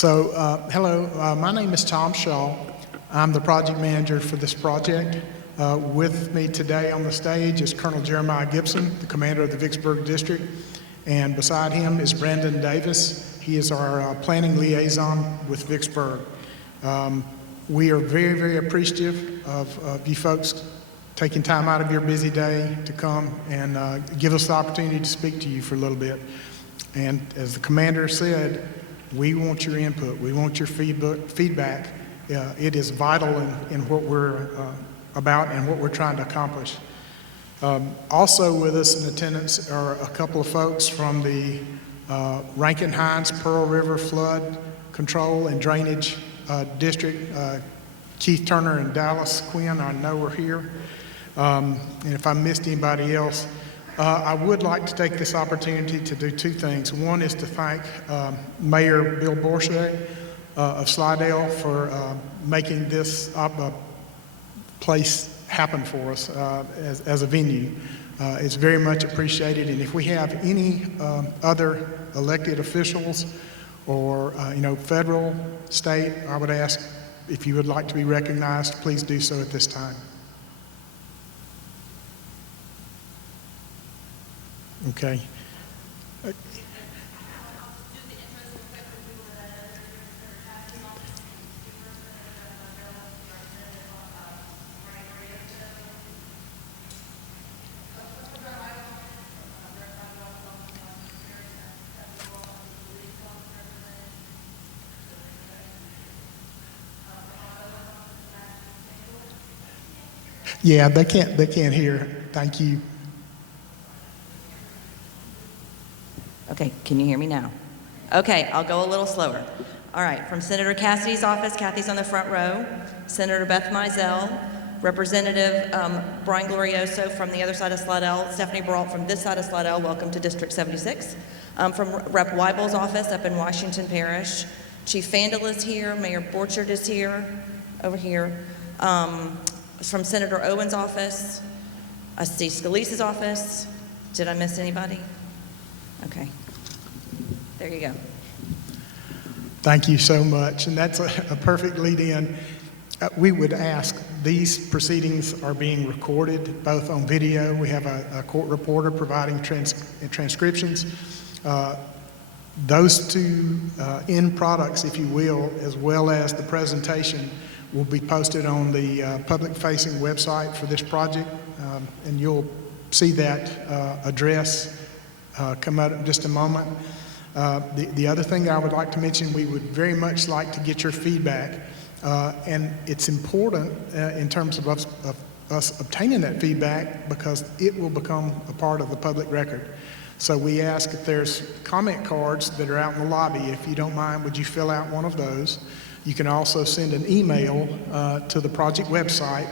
Hello, my name is Tom Shaw. I'm the project manager for this project. With me today on the stage is Colonel Jeremiah Gibson, the commander of the Vicksburg District, and beside him is Brandon Davis. He is our planning liaison with Vicksburg. We are very, very appreciative of you folks taking time out of your busy day to come and give us the opportunity to speak to you for a little bit. And as the commander said, we want your input. We want your feedback. It is vital in what we're about and what we're trying to accomplish. Also with us in attendance are a couple of folks from the Rankin-Hines Pearl River Flood Control and Drainage District. Keith Turner and Dallas Quinn, I know are here. And if I missed anybody else, I would like to take this opportunity to do two things. One is to thank Mayor Bill Bourget of Slidell for making this place happen for us as a venue. It's very much appreciated, and if we have any other elected officials or federal, state, I would ask if you would like to be recognized, please do so at this time. Okay. Yeah, they can't hear. Thank you. Okay, can you hear me now? Okay, I'll go a little slower. All right, from Senator Cassidy's office, Kathy's on the front row, Senator Beth Mizell, Representative Brian Glorioso from the other side of Slidell, Stephanie Brault from this side of Slidell, welcome to District 76. From Rep. Weibel's office up in Washington Parish, Chief Fandel is here, Mayor Borchard is here, over here. From Senator Owen's office, Steve Scalise's office. Did I miss anybody? Okay, there you go. Thank you so much, and that's a perfect lead in. We would ask, these proceedings are being recorded both on video. We have a court reporter providing transcriptions. Those two end products, if you will, as well as the presentation, will be posted on the public-facing website for this project, and you'll see that address come out in just a moment. The other thing I would like to mention, we would very much like to get your feedback, and it's important in terms of us obtaining that feedback because it will become a part of the public record. So we ask if there's comment cards that are out in the lobby. If you don't mind, would you fill out one of those? You can also send an email to the project website,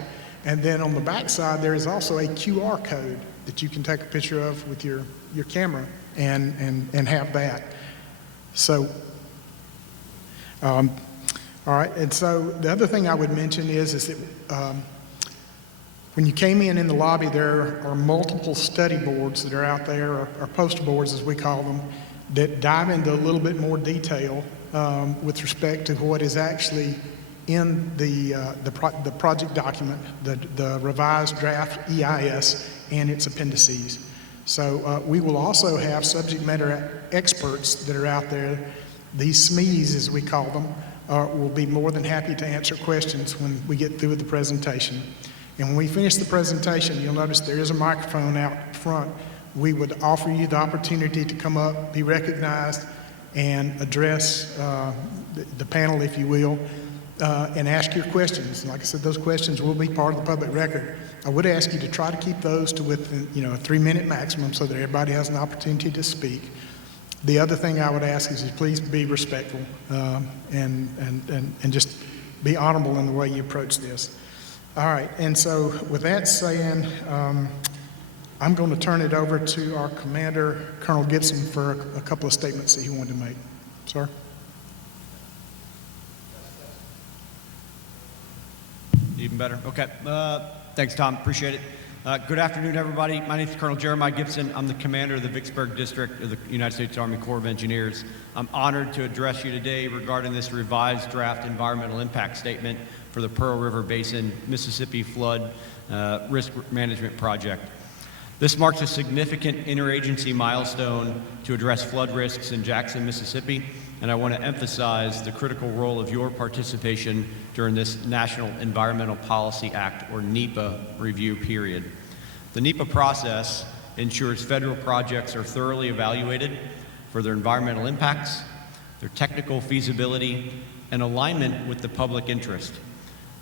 and then on the back side there is also a QR code that you can take a picture of with your camera and have that. So, all right, and so the other thing I would mention is that when you came in the lobby, there are multiple study boards that are out there, or poster boards as we call them, that dive into a little bit more detail with respect to what is actually in the project document, the revised draft EIS and its appendices. So we will also have subject matter experts that are out there. These SMEs, as we call them, will be more than happy to answer questions when we get through with the presentation. And when we finish the presentation, you'll notice there is a microphone out front. We would offer you the opportunity to come up, be recognized, and address the panel, if you will, and ask your questions. Like I said, those questions will be part of the public record. I would ask you to try to keep those to within, a 3-minute maximum so that everybody has an opportunity to speak. The other thing I would ask is please be respectful and just be honorable in the way you approach this. All right, and so with that saying, I'm going to turn it over to our commander, Colonel Gibson, for a couple of statements that he wanted to make. Sir? Even better. Okay. Thanks, Tom. Appreciate it. Good afternoon, everybody. My name is Colonel Jeremiah Gibson. I'm the commander of the Vicksburg District of the United States Army Corps of Engineers. I'm honored to address you today regarding this revised draft environmental impact statement for the Pearl River Basin Mississippi Flood Risk Management Project. This marks a significant interagency milestone to address flood risks in Jackson, Mississippi, and I want to emphasize the critical role of your participation during this National Environmental Policy Act, or NEPA, review period. The NEPA process ensures federal projects are thoroughly evaluated for their environmental impacts, their technical feasibility, and alignment with the public interest.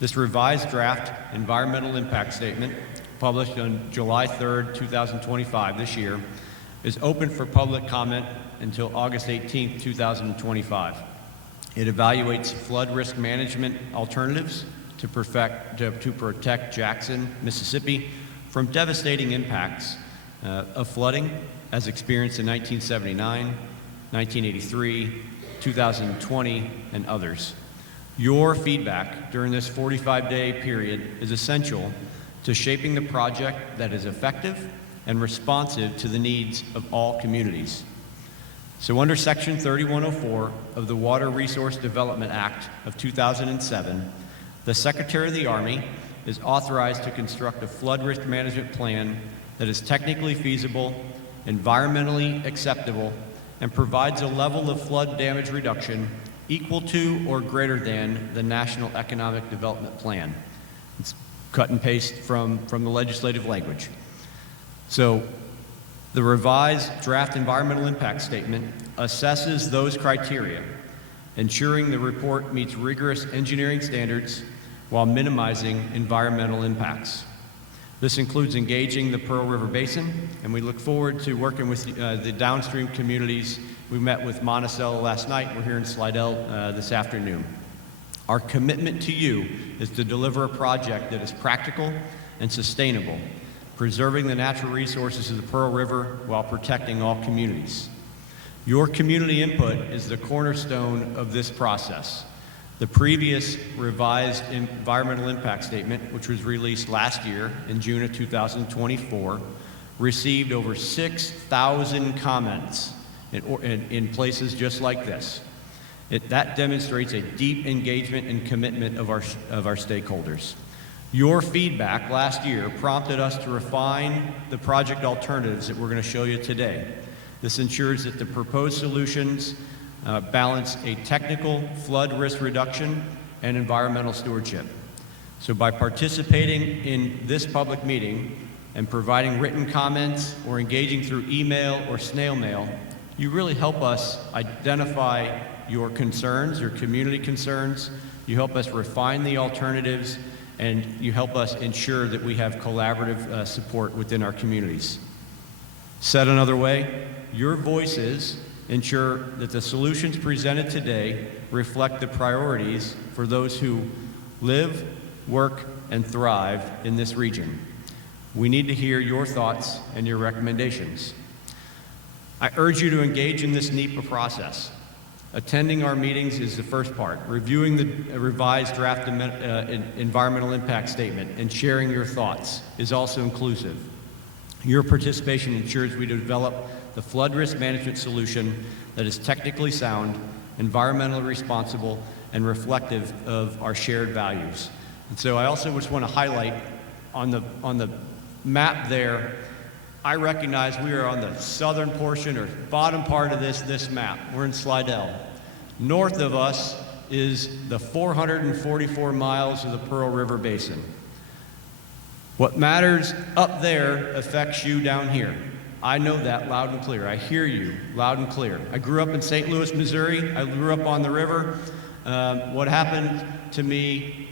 This revised draft environmental impact statement, published on July 3rd, 2025, this year, is open for public comment until August 18th, 2025. It evaluates flood risk management alternatives to protect Jackson, Mississippi from devastating impacts of flooding as experienced in 1979, 1983, 2020, and others. Your feedback during this 45-day period is essential to shaping the project that is effective and responsive to the needs of all communities. So under Section 3104 of the Water Resource Development Act of 2007, the Secretary of the Army is authorized to construct a flood risk management plan that is technically feasible, environmentally acceptable, and provides a level of flood damage reduction equal to or greater than the National Economic Development Plan. It's cut and paste from the legislative language. So the revised draft environmental impact statement assesses those criteria, ensuring the report meets rigorous engineering standards while minimizing environmental impacts. This includes engaging the Pearl River Basin, and we look forward to working with the downstream communities. We met with Monticello last night. We're here in Slidell this afternoon. Our commitment to you is to deliver a project that is practical and sustainable, preserving the natural resources of the Pearl River while protecting all communities. Your community input is the cornerstone of this process. The previous revised environmental impact statement, which was released last year in June of 2024, received over 6,000 comments in places just like this. That demonstrates a deep engagement and commitment of our stakeholders. Your feedback last year prompted us to refine the project alternatives that we're going to show you today. This ensures that the proposed solutions balance a technical flood risk reduction and environmental stewardship. So by participating in this public meeting and providing written comments or engaging through email or snail mail, you really help us identify your concerns, your community concerns. You help us refine the alternatives, and you help us ensure that we have collaborative support within our communities. Said another way, your voices ensure that the solutions presented today reflect the priorities for those who live, work, and thrive in this region. We need to hear your thoughts and your recommendations. I urge you to engage in this NEPA process. Attending our meetings is the first part. Reviewing the revised draft environmental impact statement and sharing your thoughts is also inclusive. Your participation ensures we develop the flood risk management solution that is technically sound, environmentally responsible, and reflective of our shared values. And so I also just want to highlight on the map there, I recognize we are on the southern portion or bottom part of this map. We're in Slidell. North of us is the 444 miles of the Pearl River Basin. What matters up there affects you down here. I know that loud and clear. I hear you loud and clear. I grew up in St. Louis, Missouri. I grew up on the river. What happened to me,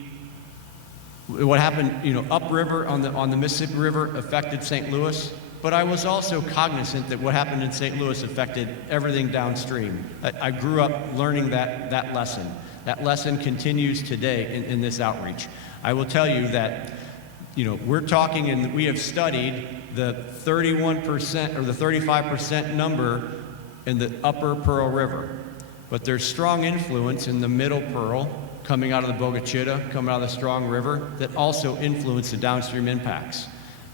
upriver on the Mississippi River affected St. Louis, but I was also cognizant that what happened in St. Louis affected everything downstream. I grew up learning that lesson. That lesson continues today in this outreach. I will tell you that we're talking, and we have studied the 31% or the 35% number in the upper Pearl River. But there's strong influence in the middle Pearl, coming out of the Bogachita, coming out of the Strong River, that also influence the downstream impacts.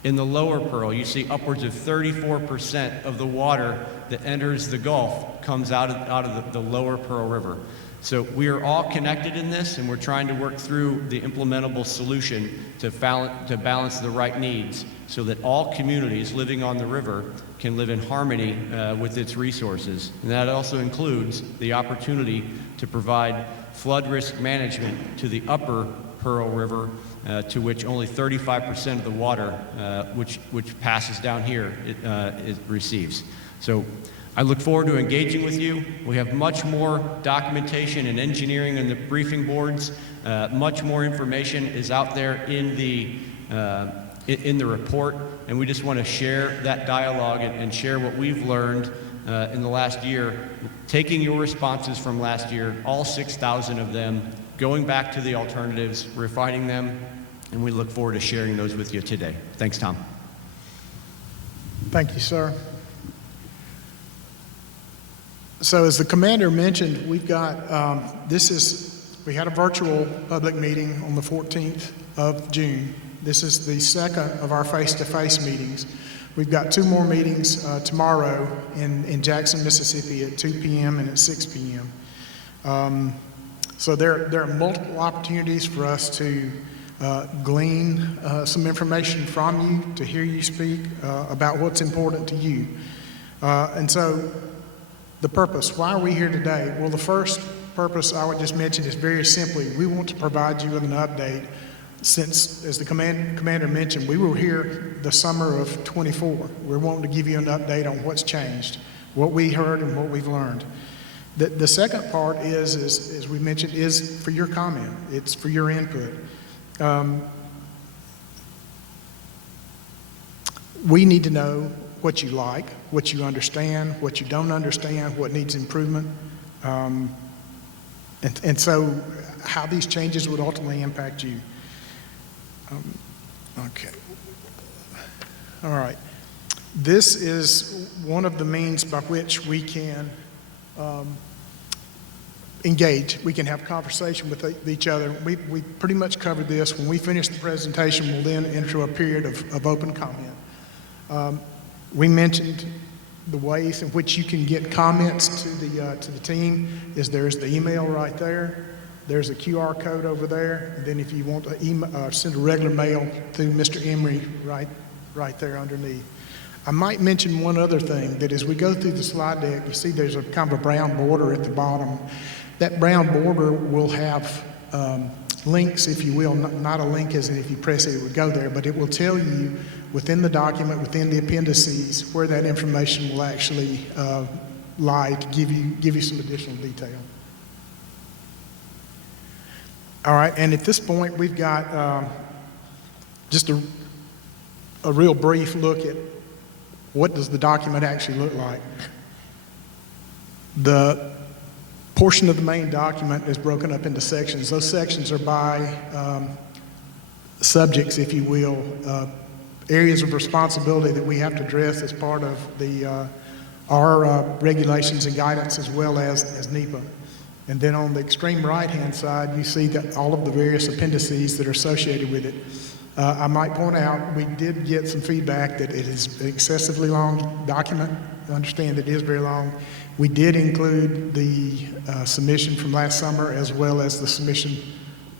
In the lower Pearl, you see upwards of 34% of the water that enters the Gulf comes out of the lower Pearl River. So we are all connected in this, and we're trying to work through the implementable solution to balance the right needs so that all communities living on the river can live in harmony with its resources. And that also includes the opportunity to provide flood risk management to the upper Pearl River, to which only 35% of the water which passes down here it receives. So I look forward to engaging with you. We have much more documentation and engineering in the briefing boards. Much more information is out there in the report, and we just want to share that dialogue and share what we've learned in the last year, taking your responses from last year, all 6,000 of them, going back to the alternatives, refining them, and we look forward to sharing those with you today. Thanks, Tom. Thank you, sir. So as the commander mentioned, we've got, we had a virtual public meeting on the 14th of June. This is the second of our face-to-face meetings. We've got 2 more meetings tomorrow in Jackson, Mississippi at 2 p.m. and at 6 p.m. So there are multiple opportunities for us to glean some information from you, to hear you speak about what's important to you. And so the purpose, why are we here today? Well, the first purpose I would just mention is very simply, we want to provide you with an update since, as the commander mentioned, we were here the summer of '24. We're wanting to give you an update on what's changed, what we heard and what we've learned. The second part is, as we mentioned, is for your comment. It's for your input. We need to know what you like, what you understand, what you don't understand, what needs improvement, and so how these changes would ultimately impact you. Okay. All right. This is one of the means by which we can engage. We can have conversation with each other. We pretty much covered this. When we finish the presentation, we'll then enter a period of open comment. We mentioned the ways in which you can get comments to the team. There's the email right there. There's a QR code over there. And then if you want to send a regular mail through Mr. Emery, right there underneath. I might mention one other thing, that as we go through the slide deck, you see there's a kind of a brown border at the bottom. That brown border will have links, if you will, not a link as in if you press it, it would go there, but it will tell you within the document, within the appendices, where that information will actually lie to give you some additional detail. All right, and at this point, we've got just a real brief look at what does the document actually look like. The portion of the main document is broken up into sections. Those sections are by subjects, if you will, areas of responsibility that we have to address as part of our regulations and guidance, as well as NEPA. And then on the extreme right-hand side, you see that all of the various appendices that are associated with it. I might point out, we did get some feedback that it is an excessively long document. I understand it is very long. We did include the submission from last summer, as well as the submission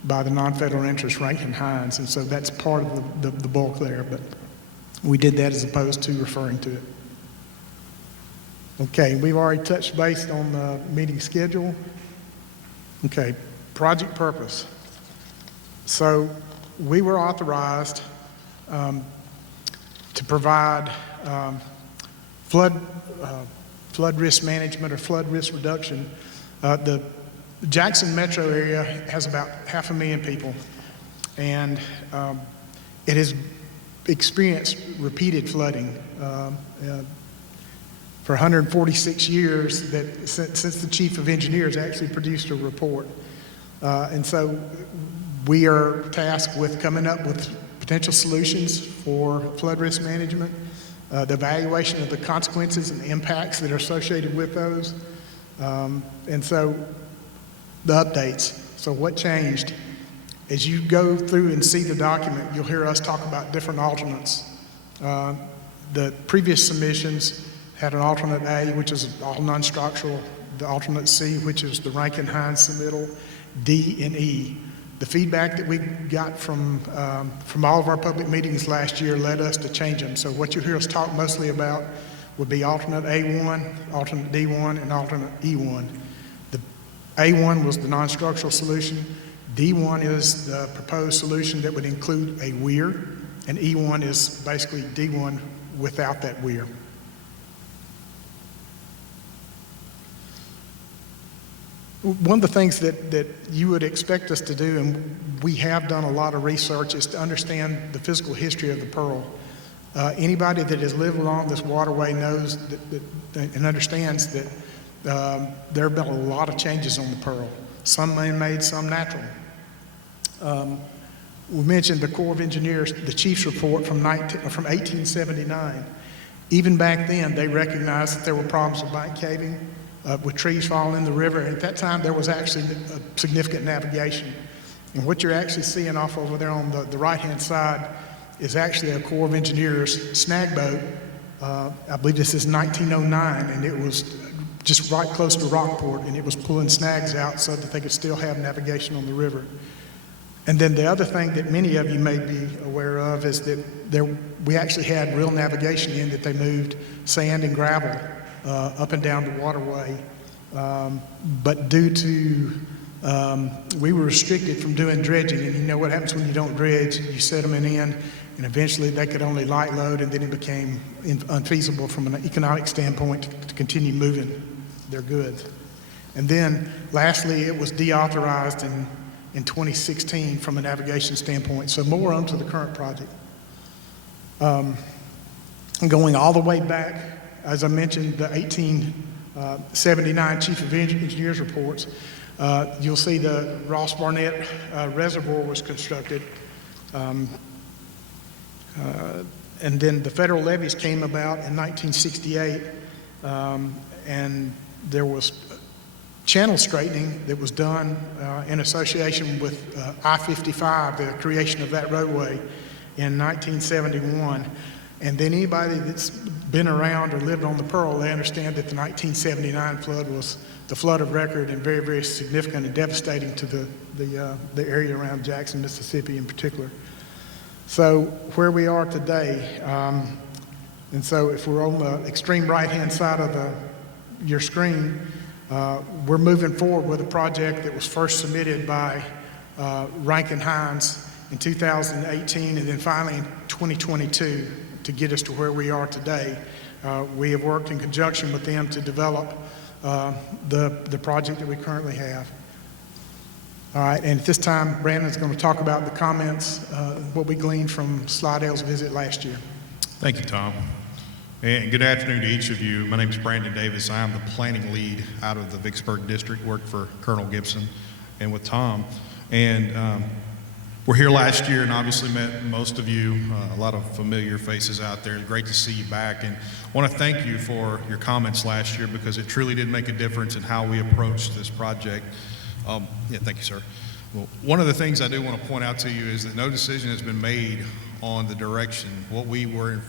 by the non-federal interest, Rankin Hines, and so that's part of the bulk there, but we did that as opposed to referring to it. Okay, we've already touched base on the meeting schedule. Okay, project purpose. So we were authorized to provide flood risk management or flood risk reduction. The Jackson metro area has about 500,000 people, and it has experienced repeated flooding for 146 years, that since the chief of engineers actually produced a report. And so we are tasked with coming up with potential solutions for flood risk management, the evaluation of the consequences and the impacts that are associated with those. And so the updates. So what changed? As you go through and see the document, you'll hear us talk about different alternates The previous submissions had an alternate A, which is all non-structural, the alternate C, which is the Rankin-Hines submittal, D and E. The feedback that we got from all of our public meetings last year led us to change them. So what you hear us talk mostly about would be alternate A1, alternate D1, and alternate E1. The A1 was the non-structural solution. D1 is the proposed solution that would include a weir, and E1 is basically D1 without that weir. One of the things that you would expect us to do, and we have done a lot of research, is to understand the physical history of the Pearl. Anybody that has lived along this waterway knows that and understands that there have been a lot of changes on the Pearl, some man-made, some natural. We mentioned the Corps of Engineers, the Chief's report from 1879. Even back then, they recognized that there were problems with bank caving, with trees falling in the river. And at that time, there was actually a significant navigation. And what you're actually seeing off over there on the right-hand side is actually a Corps of Engineers snag boat. I believe this is 1909, and it was just right close to Rockport, and it was pulling snags out so that they could still have navigation on the river. And then the other thing that many of you may be aware of is that we actually had real navigation in that they moved sand and gravel up and down the waterway. But due to, we were restricted from doing dredging, and you know what happens when you don't dredge, you sediment in, and eventually they could only light load, and then it became unfeasible from an economic standpoint to continue moving their goods. And then lastly, it was deauthorized in 2016 from a navigation standpoint. So more onto the current project. Going all the way back, as I mentioned, the 1879 Chief of Engineers reports, you'll see the Ross Barnett Reservoir was constructed. And then the federal levees came about in 1968, and there was channel straightening that was done in association with I-55, the creation of that roadway in 1971. And then anybody that's been around or lived on the Pearl, they understand that the 1979 flood was the flood of record and very, very significant and devastating to the area around Jackson, Mississippi in particular. So where we are today, and so if we're on the extreme right-hand side of your screen, we're moving forward with a project that was first submitted by Rankin-Hines in 2018, and then finally in 2022 to get us to where we are today. We have worked in conjunction with them to develop the project that we currently have. All right, and at this time, Brandon's going to talk about the comments, what we gleaned from Slidell's visit last year. Thank you, Tom. And good afternoon to each of you. My name is Brandon Davis. I am the planning lead out of the Vicksburg District, worked for Colonel Gibson and with Tom. And we're here last year and obviously met most of you, a lot of familiar faces out there. Great to see you back, and I want to thank you for your comments last year because it truly did make a difference in how we approached this project. Yeah, thank you, sir. Well, one of the things I do want to point out to you is that no decision has been made on the direction. What we were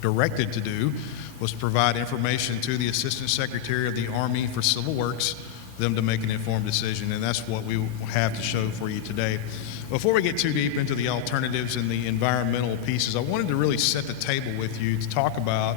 directed to do was to provide information to the Assistant Secretary of the Army for Civil Works, them to make an informed decision, and that's what we have to show for you today. Before we get too deep into the alternatives and the environmental pieces, I wanted to really set the table with you to talk about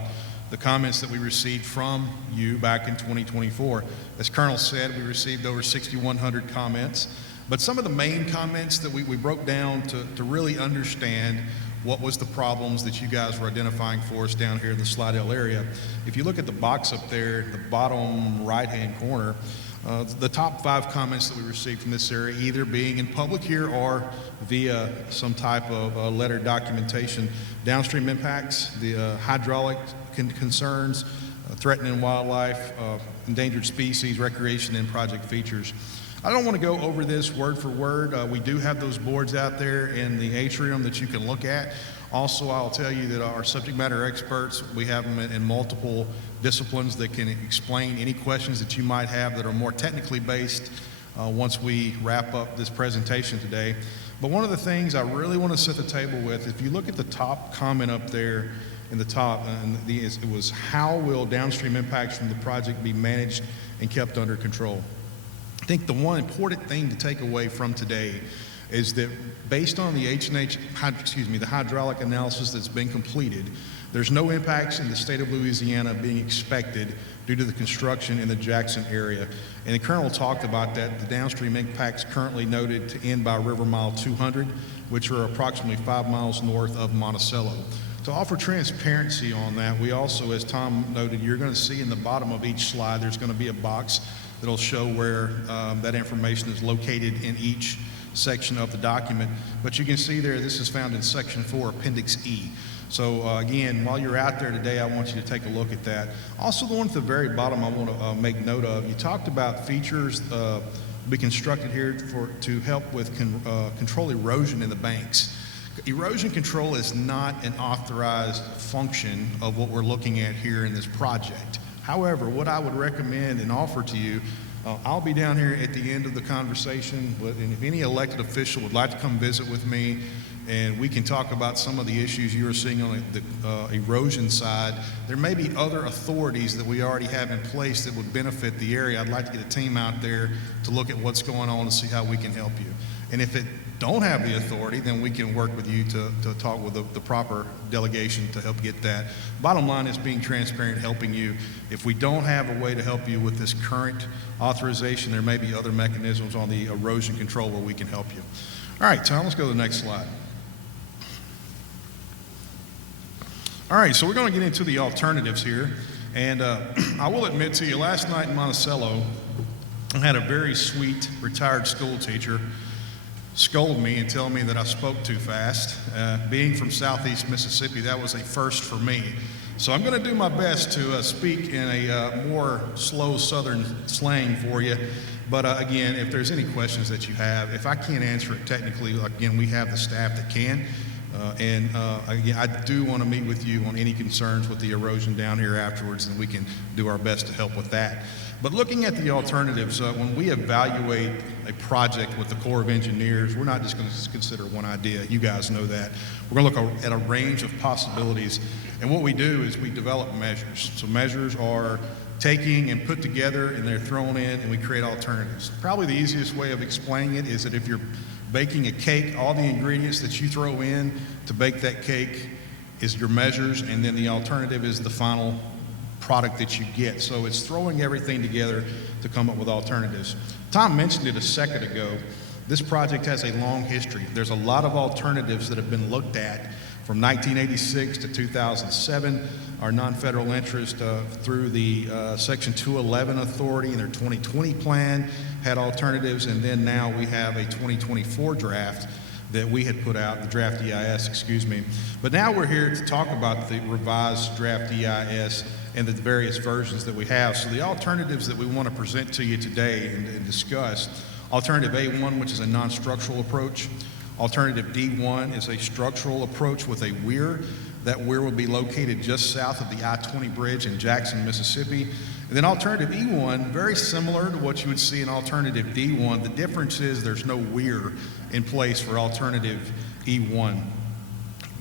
the comments that we received from you back in 2024. As Colonel said, we received over 6,100 comments, but some of the main comments that we broke down to really understand what was the problems that you guys were identifying for us down here in the Slidell area. If you look at the box up there, the bottom right-hand corner, the top 5 comments that we received from this area, either being in public here or via some type of letter documentation, downstream impacts, the hydraulic concerns, threatening wildlife, endangered species, recreation, and project features. I don't want to go over this word for word. We do have those boards out there in the atrium that you can look at. Also, I'll tell you that our subject matter experts, we have them in multiple disciplines that can explain any questions that you might have that are more technically based once we wrap up this presentation today. But one of the things I really want to set the table with, if you look at the top comment up there in the top, it was how will downstream impacts from the project be managed and kept under control? I think the one important thing to take away from today is that based on the the hydraulic analysis that's been completed, there's no impacts in the state of Louisiana being expected due to the construction in the Jackson area. And the Colonel talked about that, the downstream impacts currently noted to end by River Mile 200, which are approximately 5 miles north of Monticello. To offer transparency on that, we also, as Tom noted, you're going to see in the bottom of each slide, there's going to be a box that'll show where that information is located in each section of the document. But you can see there, this is found in Section 4, Appendix E. So again, while you're out there today, I want you to take a look at that. Also, the one at the very bottom I want to make note of, you talked about features be constructed here to help with control erosion in the banks. Erosion control is not an authorized function of what we're looking at here in this project. However, what I would recommend and offer to you, I'll be down here at the end of the conversation, and if any elected official would like to come visit with me, and we can talk about some of the issues you are seeing on the erosion side. There may be other authorities that we already have in place that would benefit the area. I'd like to get a team out there to look at what's going on and see how we can help you. And if it don't have the authority, then we can work with you to talk with the proper delegation to help get that. Bottom line is being transparent, helping you. If we don't have a way to help you with this current authorization, there may be other mechanisms on the erosion control where we can help you. All right, Tom, let's go to the next slide. All right, so we're going to get into the alternatives here. And I will admit to you, last night in Monticello, I had a very sweet retired school teacher scold me and tell me that I spoke too fast. Being from southeast Mississippi, that was a first for me. So I'm going to do my best to speak in a more slow southern slang for you. But again, if there's any questions that you have, if I can't answer it technically, again, we have the staff that can. Again, I do want to meet with you on any concerns with the erosion down here afterwards, and we can do our best to help with that. But looking at the alternatives, when we evaluate a project with the Corps of Engineers, we're not just going to consider one idea. You guys know that. We're going to look at a range of possibilities. And what we do is we develop measures. So measures are taking and put together, and they're thrown in, and we create alternatives. Probably the easiest way of explaining it is that if you're baking a cake, all the ingredients that you throw in to bake that cake is your measures, and then the alternative is the final product that you get. So it's throwing everything together to come up with alternatives. Tom mentioned it a second ago. This project has a long history. There's a lot of alternatives that have been looked at from 1986 to 2007. Our non-federal interest through the Section 211 authority and their 2020 plan had alternatives, and then now we have a 2024 draft that we had put out, the draft EIS, excuse me. But now we're here to talk about the revised draft EIS and the various versions that we have. So the alternatives that we want to present to you today and discuss, alternative A1, which is a non-structural approach. Alternative D1 is a structural approach with a weir. That weir will be located just south of the I-20 bridge in Jackson, Mississippi. And then alternative E1, very similar to what you would see in alternative D1. The difference is there's no weir in place for alternative E1.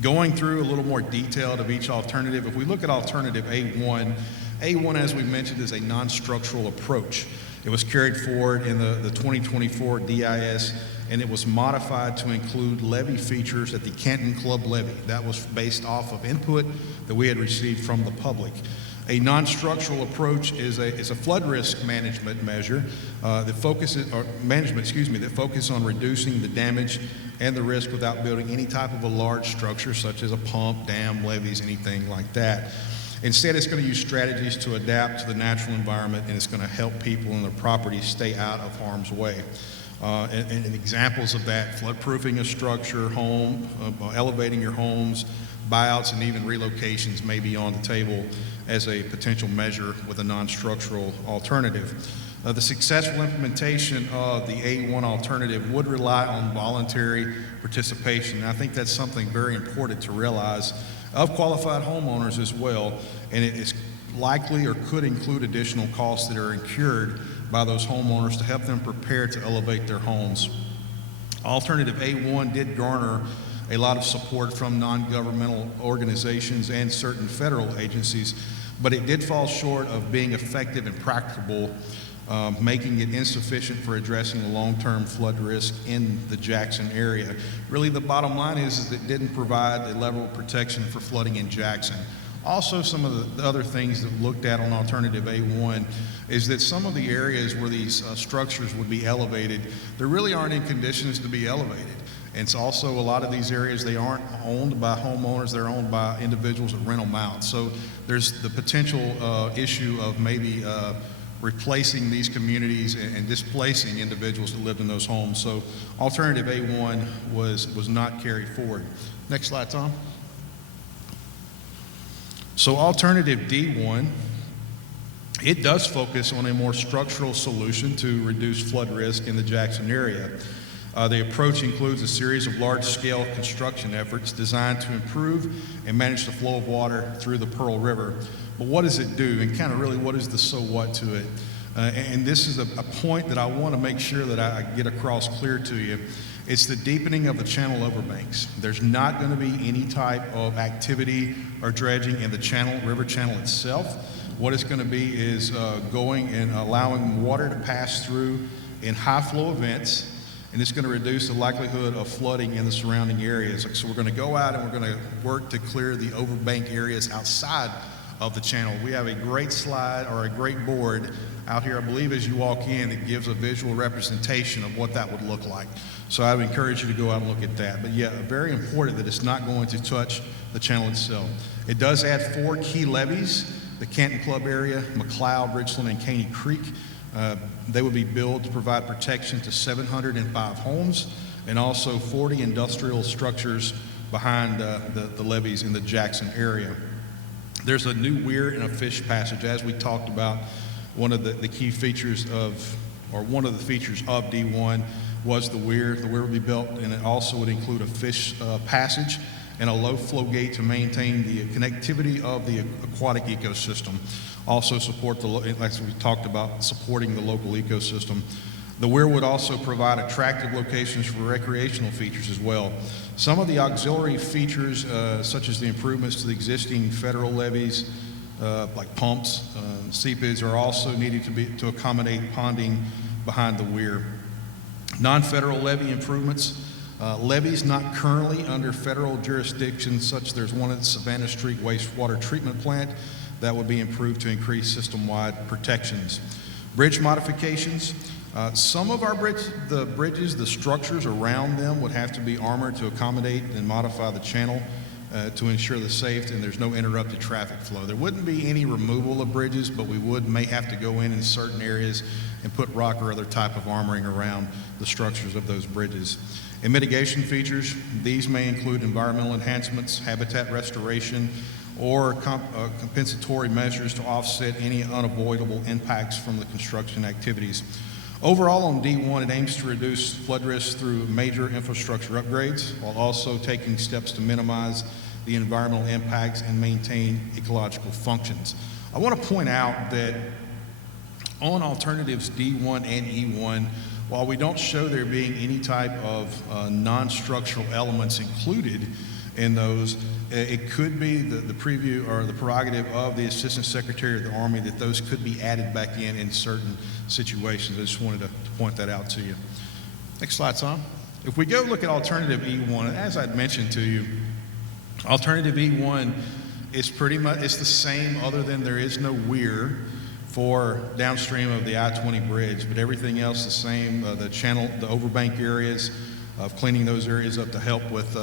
Going through a little more detailed of each alternative, if we look at alternative A1, A1, as we mentioned, is a non-structural approach. It was carried forward in the 2024 DIS, and it was modified to include levee features at the Canton Club levee. That was based off of input that we had received from the public. A non-structural approach is a flood risk management measure that focuses on reducing the damage and the risk without building any type of a large structure, such as a pump, dam, levees, anything like that. Instead, it's going to use strategies to adapt to the natural environment, and it's going to help people and their properties stay out of harm's way. And examples of that, flood-proofing a structure, elevating your homes, buyouts, and even relocations may be on the table as a potential measure with a non-structural alternative. The successful implementation of the A1 alternative would rely on voluntary participation. And I think that's something very important to realize of qualified homeowners as well, and it is likely or could include additional costs that are incurred by those homeowners to help them prepare to elevate their homes. Alternative A1 did garner a lot of support from non-governmental organizations and certain federal agencies, but it did fall short of being effective and practicable, making it insufficient for addressing the long-term flood risk in the Jackson area. Really, the bottom line is it didn't provide a level of protection for flooding in Jackson. Also, some of the other things that looked at on Alternative A1 is that some of the areas where these structures would be elevated, they really aren't in conditions to be elevated. And it's also a lot of these areas, they aren't owned by homeowners, they're owned by individuals that rent them out. So there's the potential issue of maybe replacing these communities and displacing individuals that lived in those homes. So Alternative A1 was not carried forward. Next slide, Tom. So Alternative D1, it does focus on a more structural solution to reduce flood risk in the Jackson area. The approach includes a series of large-scale construction efforts designed to improve and manage the flow of water through the Pearl River. But what does it do, and kind of really what is the so what to it? And this is a point that I want to make sure that I get across clear to you. It's the deepening of the channel overbanks. There's not going to be any type of activity or dredging in the channel, river channel itself. What it's going to be is going and allowing water to pass through in high flow events, and it's going to reduce the likelihood of flooding in the surrounding areas. So we're going to go out and we're going to work to clear the overbank areas outside of the channel. We have a great slide or a great board out here, I believe, as you walk in, that gives a visual representation of what that would look like. So I would encourage you to go out and look at that. But yeah, very important that it's not going to touch the channel itself. It does add 4 key levees: the Canton Club area, McLeod, Richland, and Caney Creek. They would be built to provide protection to 705 homes and also 40 industrial structures behind the levees in the Jackson area. There's a new weir and a fish passage. As we talked about, one of the key features one of the features of D1 was the weir. The weir would be built, and it also would include a fish passage and a low flow gate to maintain the connectivity of the aquatic ecosystem. Also support like we talked about, supporting the local ecosystem. The weir would also provide attractive locations for recreational features as well. Some of the auxiliary features, such as the improvements to the existing federal levees, like pumps, seepages, are also needed to accommodate ponding behind the weir. Non-federal levee improvements. Levees not currently under federal jurisdiction, such there's one at the Savannah Street wastewater treatment plant that would be improved to increase system-wide protections. Bridge modifications. Some of our bridges, the structures around them would have to be armored to accommodate and modify the channel to ensure the safety and there's no interrupted traffic flow. There wouldn't be any removal of bridges, but we may have to go in certain areas and put rock or other type of armoring around the structures of those bridges. And mitigation features, these may include environmental enhancements, habitat restoration, or compensatory measures to offset any unavoidable impacts from the construction activities. Overall, on D1, it aims to reduce flood risk through major infrastructure upgrades, while also taking steps to minimize the environmental impacts and maintain ecological functions. I want to point out that on alternatives D1 and E1, while we don't show there being any type of non-structural elements included in those, it could be the preview or the prerogative of the Assistant Secretary of the Army that those could be added back in certain situations. I just wanted to point that out to you. Next slide, Tom. If we go look at alternative E1, as I'd mentioned to you, alternative E1 is pretty much, it's the same other than there is no weir for downstream of the I-20 bridge, but everything else the same, the channel, the overbank areas, of cleaning those areas up to help with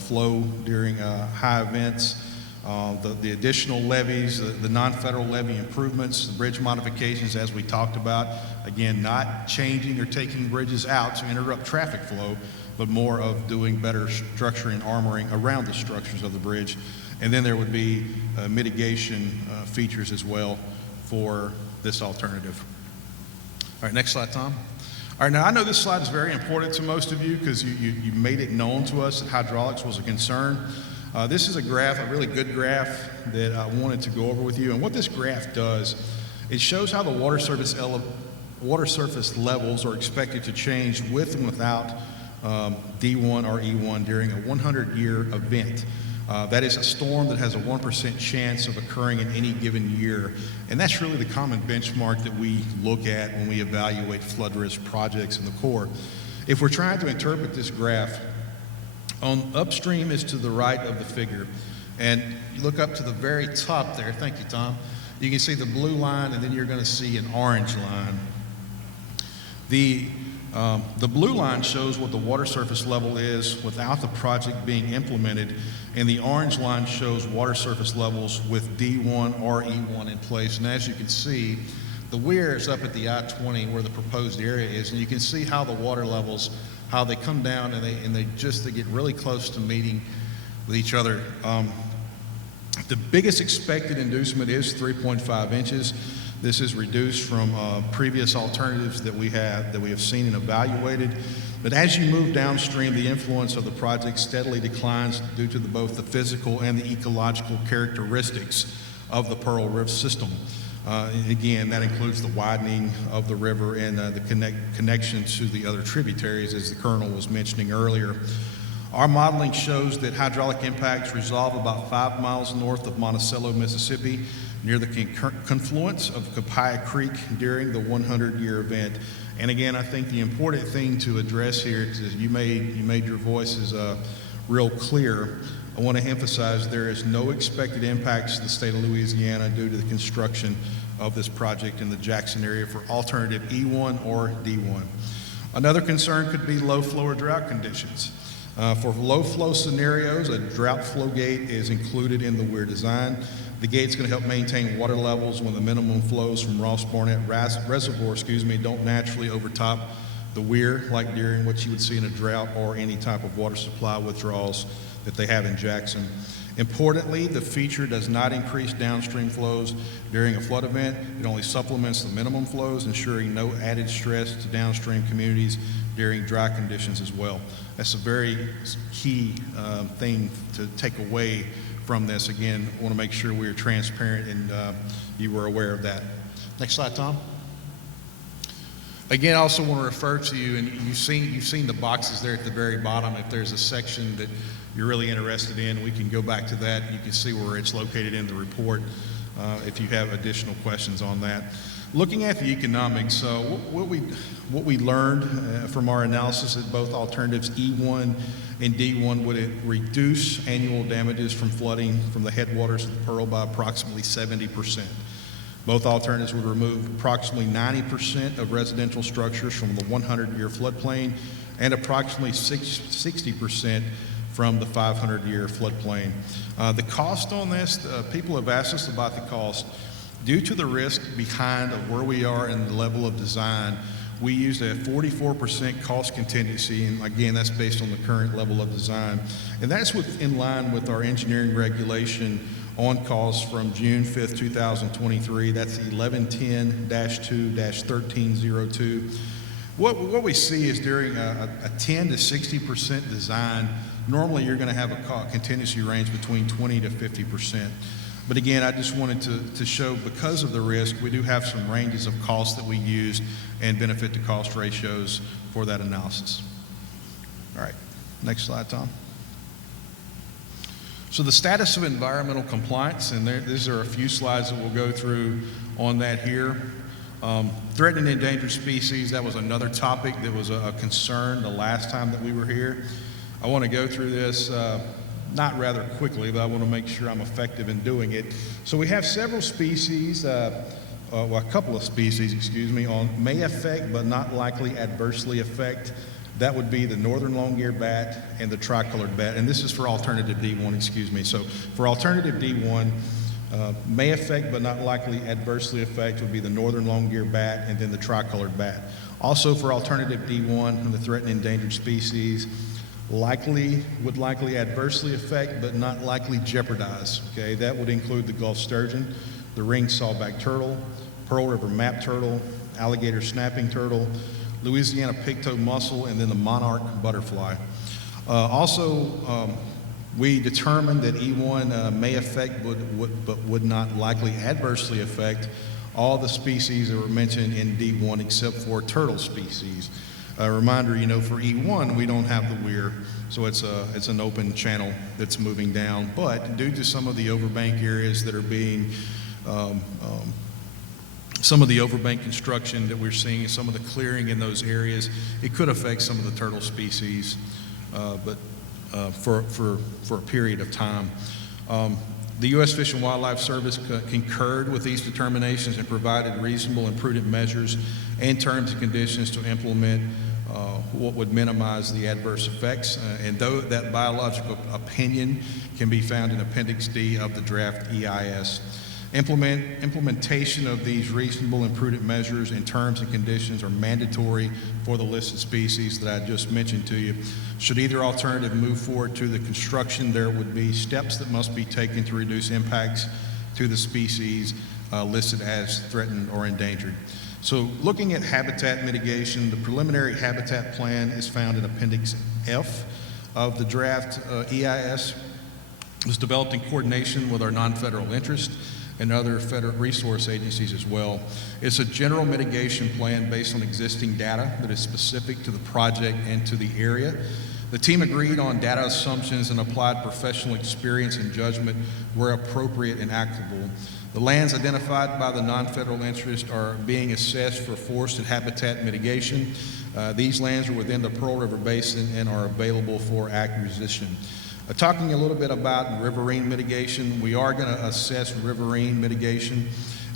flow during high events, the additional levees, the non-federal levee improvements, the bridge modifications as we talked about, again, not changing or taking bridges out to interrupt traffic flow, but more of doing better structuring, armoring around the structures of the bridge. And then there would be mitigation features as well for this alternative. All right, next slide, Tom. All right, now I know this slide is very important to most of you because you made it known to us that hydraulics was a concern. This is a graph, a really good graph that I wanted to go over with you. And what this graph does, it shows how the water surface levels are expected to change with and without D1 or E1 during a 100-year event. That is a storm that has a 1% chance of occurring in any given year. And that's really the common benchmark that we look at when we evaluate flood risk projects in the Corps. If we're trying to interpret this graph, on upstream is to the right of the figure. And you look up to the very top there, thank you, Tom, you can see the blue line, and then you're going to see an orange line. The blue line shows what the water surface level is without the project being implemented, and the orange line shows water surface levels with D1 or E1 in place. And as you can see, the weir is up at the I-20 where the proposed area is, and you can see how the water levels, how they come down, and they get really close to meeting with each other. The biggest expected inducement is 3.5 inches. This is reduced from previous alternatives that we have seen and evaluated. But as you move downstream, the influence of the project steadily declines due to both the physical and the ecological characteristics of the Pearl River system. Again, that includes the widening of the river and the connection to the other tributaries, as the Colonel was mentioning earlier. Our modeling shows that hydraulic impacts resolve about 5 miles north of Monticello, Mississippi, near the confluence of Copiah Creek during the 100-year event. And again, I think the important thing to address here is you made your voices real clear. I want to emphasize there is no expected impacts to the state of Louisiana due to the construction of this project in the Jackson area for alternative E1 or D1. Another concern could be low flow or drought conditions. For low flow scenarios, a drought flow gate is included in the weir design. The gate's going to help maintain water levels when the minimum flows from Ross Barnett Reservoir, don't naturally overtop the weir like during what you would see in a drought or any type of water supply withdrawals that they have in Jackson. Importantly, the feature does not increase downstream flows during a flood event. It only supplements the minimum flows, ensuring no added stress to downstream communities during dry conditions as well. That's a very key thing to take away from this. Again, I want to make sure we are transparent and you were aware of that. Next slide, Tom. Again, I also want to refer to you, and you've seen the boxes there at the very bottom. If there's a section that you're really interested in, we can go back to that. You can see where it's located in the report if you have additional questions on that. Looking at the economics, what we learned from our analysis is both alternatives E1 and D1 would reduce annual damages from flooding from the headwaters of the Pearl by approximately 70%. Both alternatives would remove approximately 90% of residential structures from the 100-year floodplain and approximately 60% from the 500-year floodplain. The cost on this, people have asked us about the cost. Due to the risk behind of where we are in the level of design, we used a 44% cost contingency, and again, that's based on the current level of design. And that's in line with our engineering regulation on costs from June 5th, 2023. That's 1110-2-1302. What we see is during a 10 to 60% design, normally you're going to have a contingency range between 20 to 50%. But again, I just wanted to show, because of the risk, we do have some ranges of costs that we used and benefit to cost ratios for that analysis. All right, next slide, Tom. So the status of environmental compliance, and these are a few slides that we'll go through on that here. Threatened and endangered species, that was another topic that was a concern the last time that we were here. I want to go through this not rather quickly, but I want to make sure I'm effective in doing it. So we have several species, a couple of species, on may affect but not likely adversely affect. That would be the northern long-eared bat and the tricolored bat, and this is for alternative D1, So for alternative D1, may affect but not likely adversely affect would be the northern long-eared bat and then the tricolored bat. Also for alternative D1, the threatened and endangered species, would likely adversely affect but not likely jeopardize. Okay, that would include the Gulf sturgeon, the ringed sawback turtle, Pearl River map turtle, alligator snapping turtle, Louisiana pigtoe mussel, and then the monarch butterfly. We determined that E1 may affect but would not likely adversely affect all the species that were mentioned in D1 except for turtle species. A reminder, you know, for E1, we don't have the weir, so it's an open channel that's moving down. But due to some of the overbank areas that are being, some of the overbank construction that we're seeing, some of the clearing in those areas, it could affect some of the turtle species, but for a period of time. The U.S. Fish and Wildlife Service concurred with these determinations and provided reasonable and prudent measures and terms and conditions to implement what would minimize the adverse effects. And though that biological opinion can be found in Appendix D of the draft EIS. Implementation of these reasonable and prudent measures and terms and conditions are mandatory for the listed species that I just mentioned to you. Should either alternative move forward to the construction, there would be steps that must be taken to reduce impacts to the species listed as threatened or endangered. So looking at habitat mitigation, the preliminary habitat plan is found in Appendix F of the draft EIS. It was developed in coordination with our non-federal interest and other federal resource agencies as well. It's a general mitigation plan based on existing data that is specific to the project and to the area. The team agreed on data assumptions and applied professional experience and judgment where appropriate and applicable. The lands identified by the non-federal interest are being assessed for forest and habitat mitigation. These lands are within the Pearl River Basin and are available for acquisition. Talking a little bit about riverine mitigation, we are going to assess riverine mitigation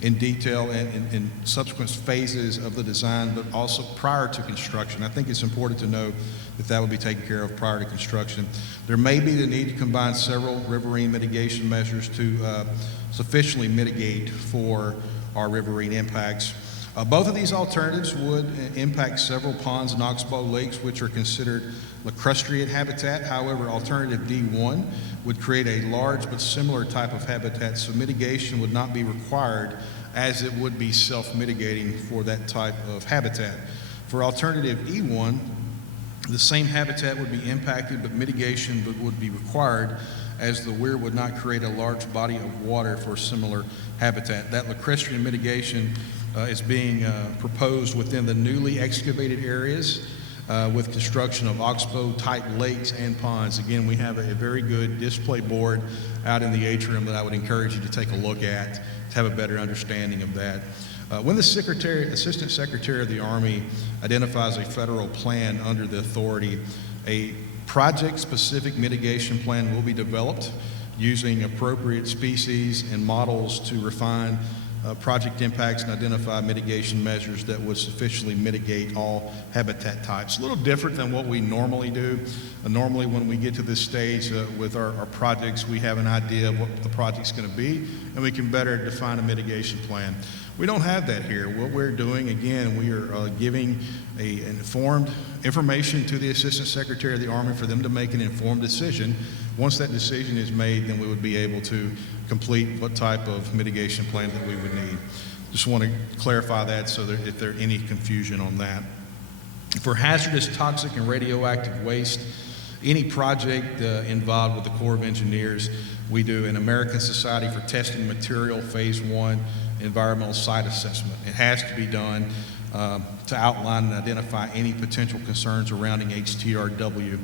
in detail and in subsequent phases of the design, but also prior to construction. I think it's important to know that that would be taken care of prior to construction. There may be the need to combine several riverine mitigation measures to sufficiently mitigate for our riverine impacts. Both of these alternatives would impact several ponds and oxbow lakes, which are considered lacustrine habitat. However, alternative D1 would create a large but similar type of habitat, so mitigation would not be required as it would be self-mitigating for that type of habitat. For alternative E1, the same habitat would be impacted, but mitigation would be required as the weir would not create a large body of water for similar habitat. That lacustrine mitigation is being proposed within the newly excavated areas with construction of oxbow-type lakes and ponds. Again, we have a very good display board out in the atrium that I would encourage you to take a look at to have a better understanding of that. When the Assistant Secretary of the Army identifies a federal plan under the authority, a project-specific mitigation plan will be developed using appropriate species and models to refine project impacts and identify mitigation measures that would sufficiently mitigate all habitat types. A little different than what we normally do. Normally when we get to this stage with our projects, we have an idea of what the project's going to be, and we can better define a mitigation plan. We don't have that here. What we're doing, again, we are giving informed information to the Assistant Secretary of the Army for them to make an informed decision. Once that decision is made, then we would be able to complete what type of mitigation plan that we would need. Just want to clarify that so that if there's any confusion on that. For hazardous, toxic, and radioactive waste, any project involved with the Corps of Engineers, we do an American Society for Testing Material Phase 1 environmental site assessment. It has to be done to outline and identify any potential concerns surrounding HTRW.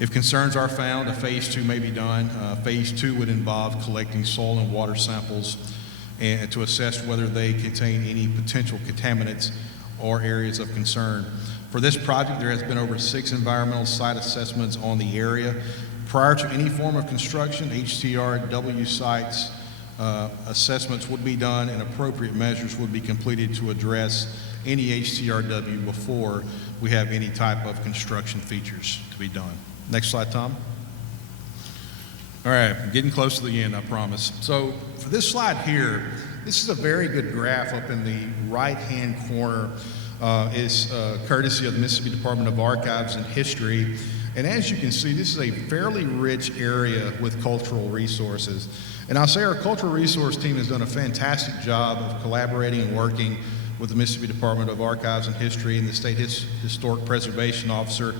If concerns are found, a Phase 2 may be done. Phase 2 would involve collecting soil and water samples and to assess whether they contain any potential contaminants or areas of concern. For this project, there has been over 6 environmental site assessments on the area. Prior to any form of construction, HTRW sites assessments would be done and appropriate measures would be completed to address any HTRW before we have any type of construction features to be done. Next slide, Tom. All right, I'm getting close to the end, I promise. So for this slide here, this is a very good graph up in the right-hand corner. It's courtesy of the Mississippi Department of Archives and History. And as you can see, this is a fairly rich area with cultural resources. And I'll say our cultural resource team has done a fantastic job of collaborating and working with the Mississippi Department of Archives and History and the State Historic Preservation Officer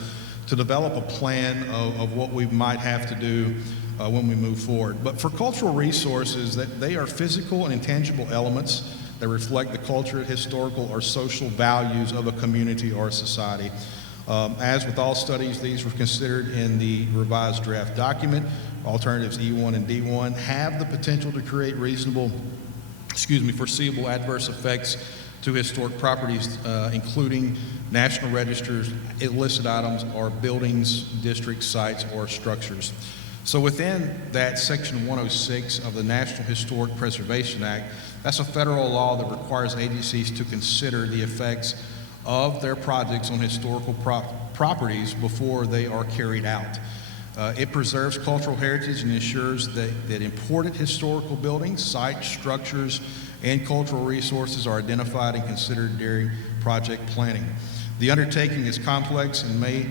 to develop a plan of what we might have to do when we move forward. But for cultural resources, that they are physical and intangible elements that reflect the culture, historical, or social values of a community or a society. As with all studies, these were considered in the revised draft document. Alternatives E1 and D1 have the potential to create foreseeable adverse effects to historic properties, including National Register's illicit items or buildings, district sites, or structures. So within that Section 106 of the National Historic Preservation Act, that's a federal law that requires agencies to consider the effects of their projects on historical properties before they are carried out. It preserves cultural heritage and ensures that important historical buildings, sites, structures, and cultural resources are identified and considered during project planning. The undertaking is complex and may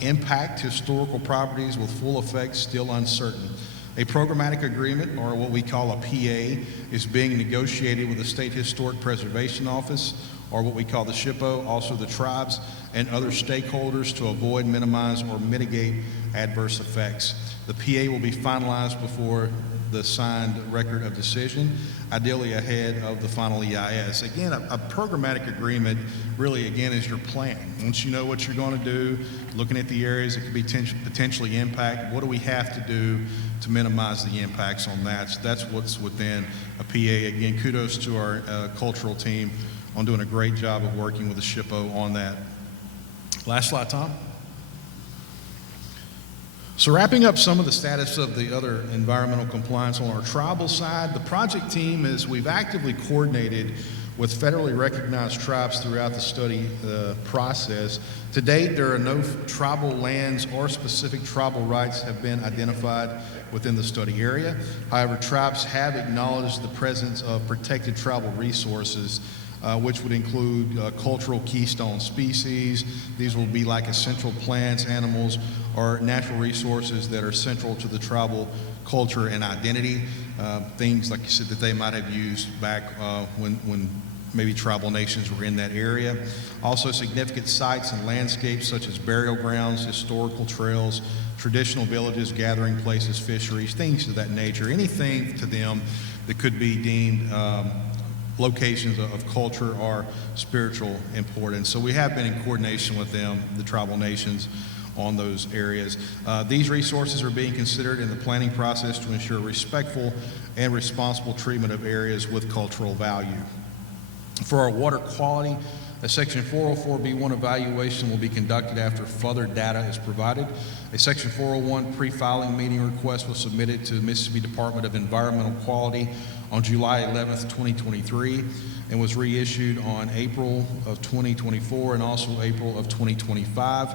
impact historical properties with full effects still uncertain. A programmatic agreement, or what we call a PA, is being negotiated with the State Historic Preservation Office, or what we call the SHPO, also the tribes and other stakeholders, to avoid, minimize, or mitigate adverse effects. The PA will be finalized before the signed record of decision, ideally ahead of the final EIS. Again, a programmatic agreement really, again, is your plan. Once you know what you're going to do, looking at the areas that could be potentially impacted, what do we have to do to minimize the impacts on that? So that's what's within a PA. Again, kudos to our cultural team on doing a great job of working with the SHPO on that. Last slide, Tom. So wrapping up some of the status of the other environmental compliance on our tribal side, the project team we've actively coordinated with federally recognized tribes throughout the study process. To date, there are no tribal lands or specific tribal rights have been identified within the study area. However, tribes have acknowledged the presence of protected tribal resources, which would include cultural keystone species. These will be like essential plants, animals, or natural resources that are central to the tribal culture and identity. Things, like you said, that they might have used back when maybe tribal nations were in that area. Also, significant sites and landscapes such as burial grounds, historical trails, traditional villages, gathering places, fisheries, things of that nature. Anything to them that could be deemed locations of culture or spiritual importance. So we have been in coordination with them, the tribal nations, on those areas. These resources are being considered in the planning process to ensure respectful and responsible treatment of areas with cultural value. For our water quality, a Section 404B1 evaluation will be conducted after further data is provided. A Section 401 pre-filing meeting request was submitted to the Mississippi Department of Environmental Quality on July 11th, 2023, and was reissued on April of 2024 and also April of 2025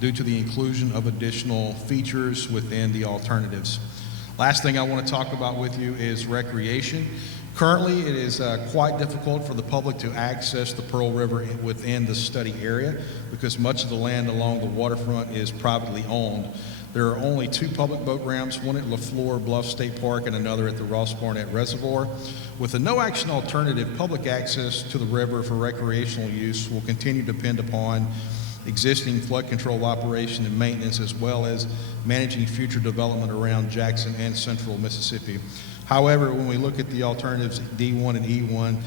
due to the inclusion of additional features within the alternatives. Last thing I want to talk about with you is recreation. Currently, it is quite difficult for the public to access the Pearl River within the study area because much of the land along the waterfront is privately owned. There are only 2 public boat ramps, one at LaFleur Bluff State Park and another at the Ross Barnett Reservoir. With a no-action alternative, public access to the river for recreational use will continue to depend upon existing flood control operation and maintenance, as well as managing future development around Jackson and central Mississippi. However, when we look at the alternatives D1 and E1,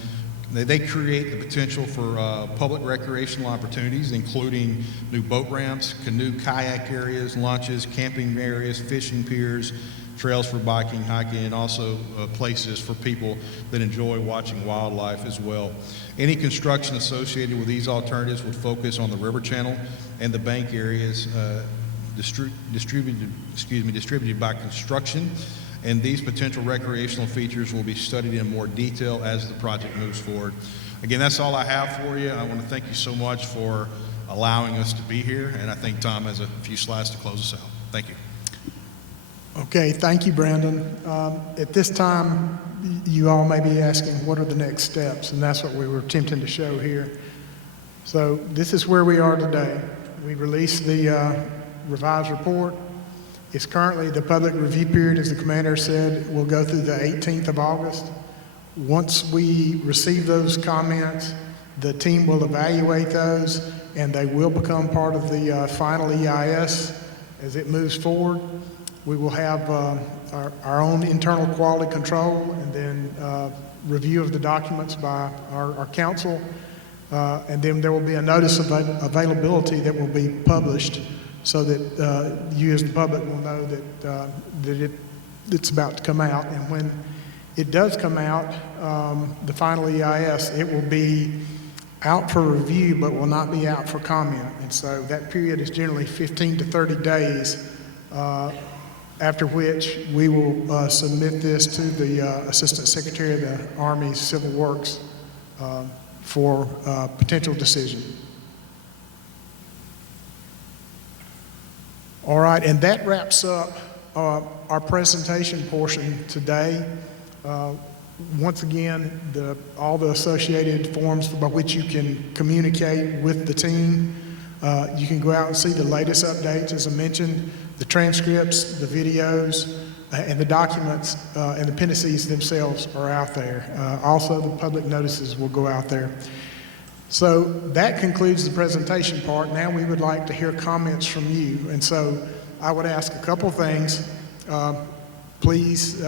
they create the potential for public recreational opportunities, including new boat ramps, canoe kayak areas, launches, camping areas, fishing piers, trails for biking, hiking, and also places for people that enjoy watching wildlife as well. Any construction associated with these alternatives would focus on the river channel and the bank areas distributed by construction. And these potential recreational features will be studied in more detail as the project moves forward. Again, that's all I have for you. I want to thank you so much for allowing us to be here, and I think Tom has a few slides to close us out. Thank you. Okay, thank you, Brandon. At this time, you all may be asking, what are the next steps? And that's what we were attempting to show here. So this is where we are today. We released the revised report. It's currently the public review period, as the commander said, will go through the 18th of August. Once we receive those comments, the team will evaluate those, and they will become part of the final EIS as it moves forward. We will have our own internal quality control and then review of the documents by our council. And then there will be a notice of availability that will be published so that you as the public will know that it's about to come out. And when it does come out, the final EIS, it will be out for review but will not be out for comment. And so that period is generally 15 to 30 days, after which we will submit this to the Assistant Secretary of the Army Civil Works for potential decision. All right, and that wraps up our presentation portion today. Once again, all the associated forms by which you can communicate with the team. You can go out and see the latest updates, as I mentioned, the transcripts, the videos, and the documents and the appendices themselves are out there. Also, the public notices will go out there. So that concludes the presentation part. Now we would like to hear comments from you. And so I would ask a couple things. Please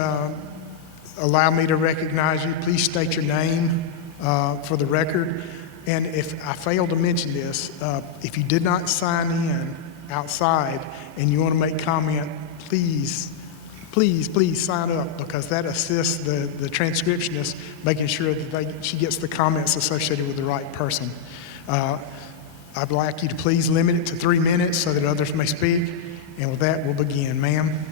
allow me to recognize you. Please state your name for the record. And if I failed to mention this, if you did not sign in outside and you want to make comment, please sign up, because that assists the transcriptionist, making sure that she gets the comments associated with the right person. I'd like you to please limit it to 3 minutes so that others may speak. And with that, we'll begin. Ma'am.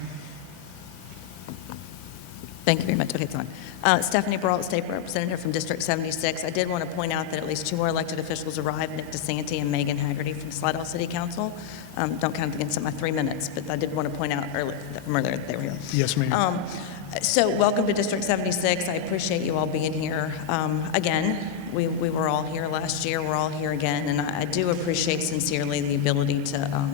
Thank you very much. Okay, it's on. Stephanie Brault, State Representative from District 76. I did want to point out that at least 2 more elected officials arrived, Nick DeSanti and Megan Haggerty from Slidell City Council. Don't count against my 3 minutes, but I did want to point out from earlier that they were here. Yes, ma'am. So welcome to District 76. I appreciate you all being here. Again, we were all here last year. We're all here again, and I do appreciate sincerely the ability to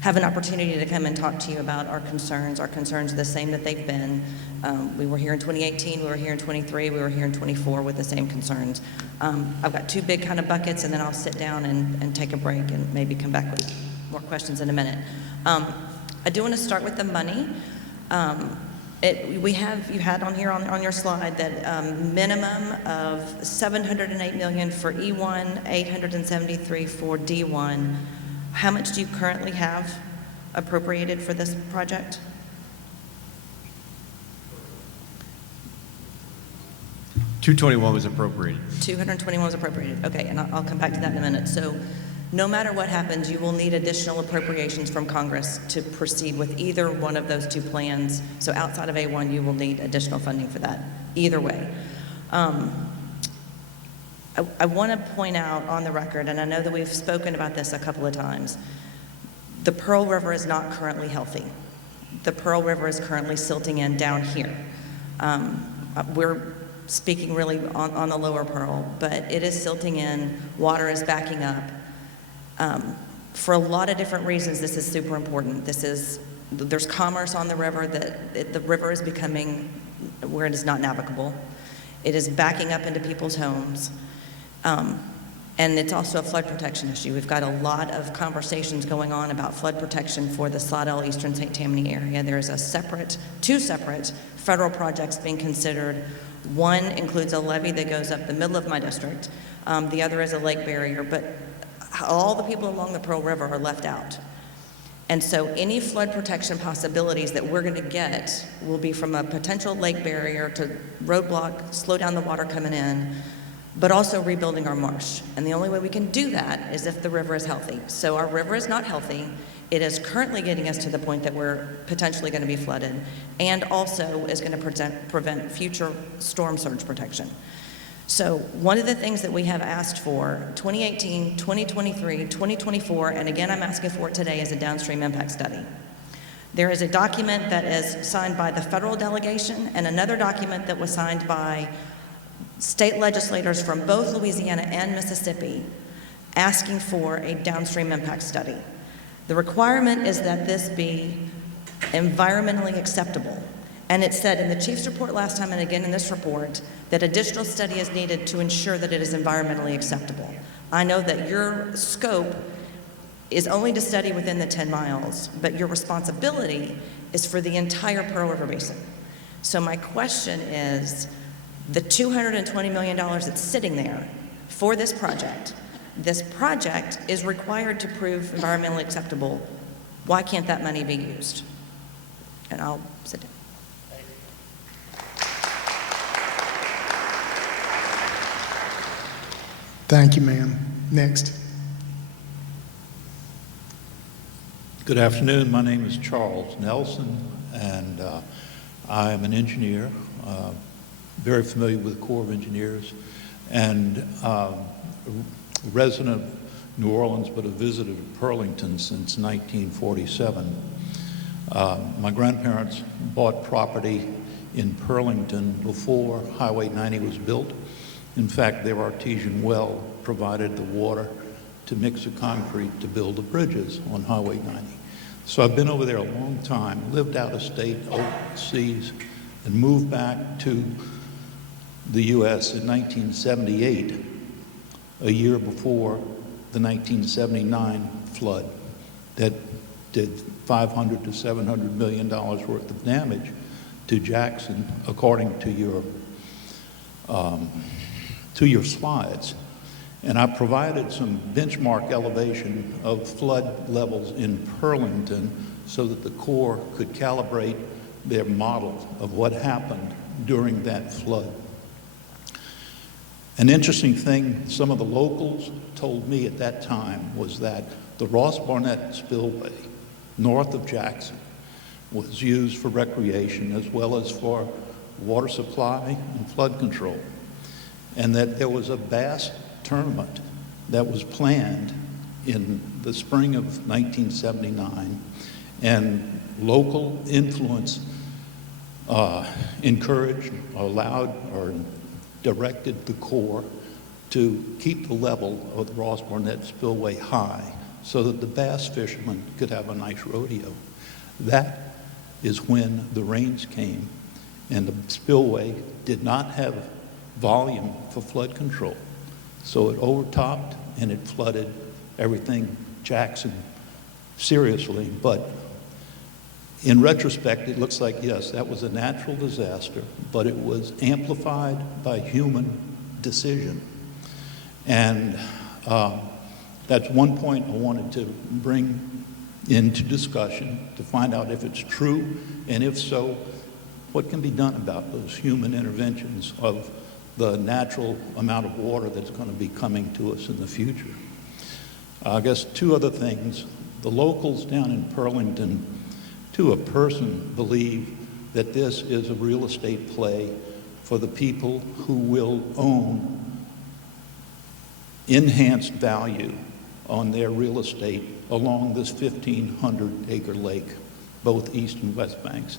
have an opportunity to come and talk to you about our concerns. Our concerns are the same that they've been. We were here in 2018, we were here in 23, we were here in 24 with the same concerns. I've got 2 big kind of buckets, and then I'll sit down and take a break and maybe come back with more questions in a minute. I do want to start with the money. You had on here on your slide that minimum of $708 million for E1, 873 for D1. How much do you currently have appropriated for this project? $221 was appropriated. 221 was appropriated. Okay, and I'll come back to that in a minute. So no matter what happens, you will need additional appropriations from Congress to proceed with either one of those 2 plans. So outside of A1, you will need additional funding for that, either way. I want to point out on the record, and I know that we've spoken about this a couple of times, the Pearl River is not currently healthy. The Pearl River is currently silting in down here. We're speaking really on the lower Pearl, but it is silting in, water is backing up. For a lot of different reasons, this is super important. There's commerce on the river, the river is becoming where it is not navigable. It is backing up into people's homes. And it's also a flood protection issue. We've got a lot of conversations going on about flood protection for the Slidell, Eastern St. Tammany area. There's 2 separate federal projects being considered. One includes a levee that goes up the middle of my district. The other is a lake barrier, but all the people along the Pearl River are left out. And so any flood protection possibilities that we're going to get will be from a potential lake barrier to roadblock, slow down the water coming in, but also rebuilding our marsh. And the only way we can do that is if the river is healthy. So our river is not healthy. It is currently getting us to the point that we're potentially going to be flooded, and also is going to prevent future storm surge protection. So one of the things that we have asked for, 2018, 2023, 2024, and again I'm asking for it today, is a downstream impact study. There is a document that is signed by the federal delegation and another document that was signed by state legislators from both Louisiana and Mississippi asking for a downstream impact study. The requirement is that this be environmentally acceptable. And it said in the chief's report last time and again in this report that additional study is needed to ensure that it is environmentally acceptable. I know that your scope is only to study within the 10 miles, but your responsibility is for the entire Pearl River Basin. So my question is, the $220 million that's sitting there, for this project. This project is required to prove environmentally acceptable. Why can't that money be used? And I'll sit down. Thank you, ma'am. Next. Good afternoon. My name is Charles Nelson, and I am an engineer, very familiar with the Corps of Engineers, and a resident of New Orleans, but a visitor to Burlington since 1947. My grandparents bought property in Burlington before Highway 90 was built. In fact, their artesian well provided the water to mix the concrete to build the bridges on Highway 90. So I've been over there a long time, lived out of state, overseas, and moved back to the U.S. in 1978, a year before the 1979 flood that did $500 to $700 million worth of damage to Jackson, according to your slides. And I provided some benchmark elevation of flood levels in Burlington so that the Corps could calibrate their model of what happened during that flood. An interesting thing some of the locals told me at that time was that the Ross Barnett spillway north of Jackson was used for recreation as well as for water supply and flood control, and that there was a bass tournament that was planned in the spring of 1979, and local influence encouraged, allowed, or directed the Corps to keep the level of the Ross Barnett spillway high so that the bass fishermen could have a nice rodeo. That is when the rains came and the spillway did not have volume for flood control. So it overtopped and it flooded everything Jackson seriously. But in retrospect, it looks like, yes, that was a natural disaster, but it was amplified by human decision. And that's one point I wanted to bring into discussion to find out if it's true, and if so, what can be done about those human interventions of the natural amount of water that's going to be coming to us in the future. I guess two other things. The locals down in Burlington, to a person, believe that this is a real estate play for the people who will own enhanced value on their real estate along this 1,500-acre lake, both east and west banks.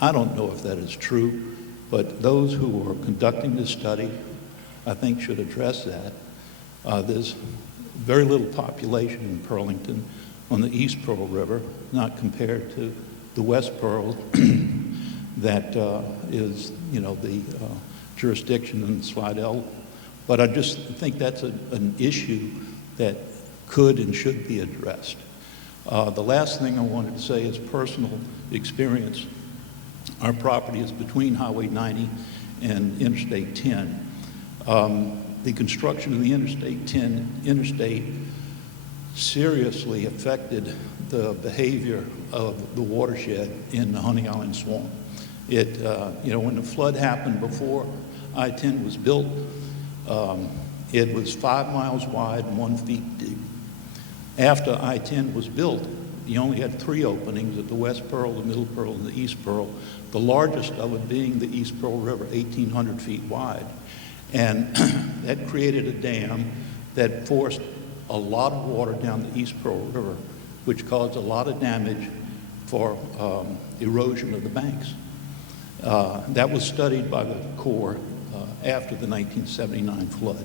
I don't know if that is true, but those who are conducting this study, I think, should address that. There's very little population in Burlington on the East Pearl River, not compared to the West Pearl that is, the jurisdiction in Slidell. But I just think that's an issue that could and should be addressed. The last thing I wanted to say is personal experience. Our property is between Highway 90 and Interstate 10. The construction of the Interstate 10 interstate seriously affected the behavior of the watershed in the Honey Island Swamp. It, when the flood happened before I-10 was built, it was 5 miles wide and 1 feet deep. After I-10 was built, you only had 3 openings at the West Pearl, the Middle Pearl, and the East Pearl, the largest of it being the East Pearl River, 1,800 feet wide. And that created a dam that forced a lot of water down the East Pearl River, which caused a lot of damage for erosion of the banks. That was studied by the Corps after the 1979 flood.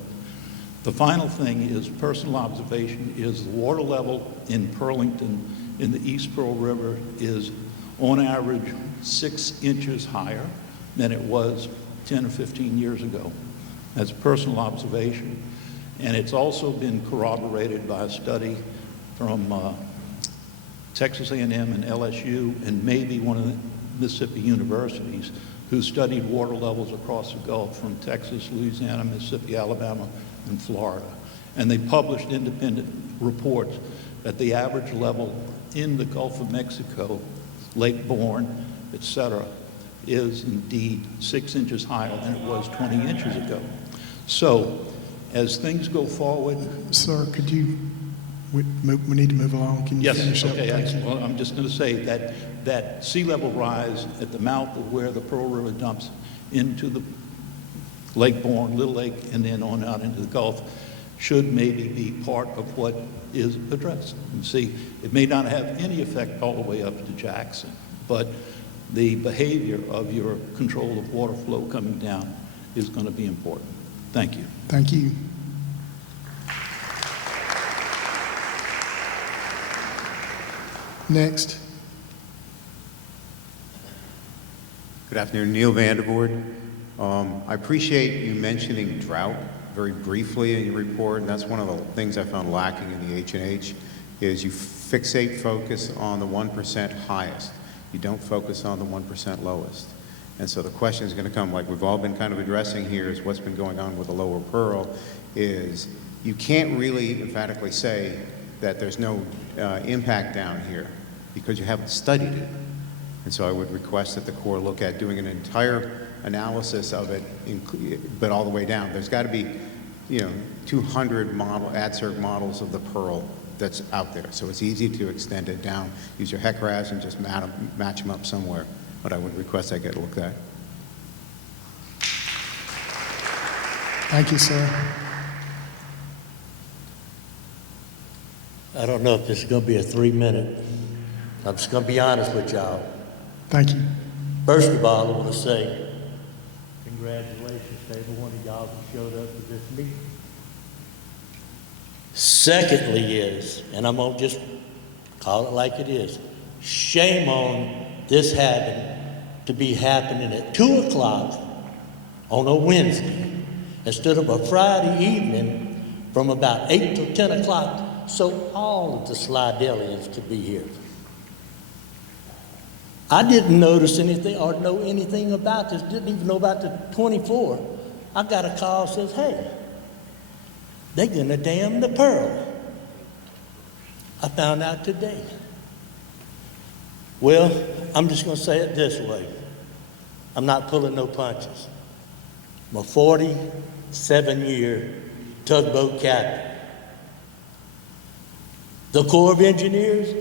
The final thing is personal observation is the water level in Burlington in the East Pearl River is on average 6 inches higher than it was 10 or 15 years ago. That's personal observation. And it's also been corroborated by a study from Texas A&M and LSU and maybe one of the Mississippi universities who studied water levels across the Gulf from Texas, Louisiana, Mississippi, Alabama, in Florida. And they published independent reports that the average level in the Gulf of Mexico, Lake Bourne, et cetera, is indeed 6 inches higher than it was 20 inches ago. So as things go forward. Sir, could you, we need to move along. Can you Yes, finish up? okay, Thank you. well, I'm just going to say that sea level rise at the mouth of where the Pearl River dumps into the Lake Bourne, Little Lake, and then on out into the Gulf should maybe be part of what is addressed. And see, it may not have any effect all the way up to Jackson, but the behavior of your control of water flow coming down is going to be important. Thank you. Thank you. Next. Good afternoon, Neil Vandervoort. I appreciate you mentioning drought very briefly in your report, and that's one of the things I found lacking in the H&H, is you focus on the 1% highest. You don't focus on the 1% lowest. And so the question is going to come, like we've all been kind of addressing here, is what's been going on with the lower Pearl, is you can't really emphatically say that there's no impact down here because you haven't studied it. And so I would request that the Corps look at doing an entire analysis of it, but all the way down. There's got to be, 200 AdCirc models of the Pearl that's out there. So it's easy to extend it down. Use your HECRAS and just match them up somewhere. But I would request I get looked at. Thank you, sir. I don't know if this is going to be a 3-minute. I'm just going to be honest with y'all. Thank you. First of all, I want to say congratulations to every one of y'all who showed up to this meeting. Secondly is, and I'm going to just call it like it is, shame on this to be happening at 2 o'clock on a Wednesday instead of a Friday evening from about 8 to 10 o'clock so all of the Slidellians could be here. I didn't notice anything or know anything about this, didn't even know about the 24. I got a call that says, hey, they're going to dam the Pearl. I found out today. Well, I'm just going to say it this way. I'm not pulling no punches. I'm a 47-year tugboat captain. The Corps of Engineers,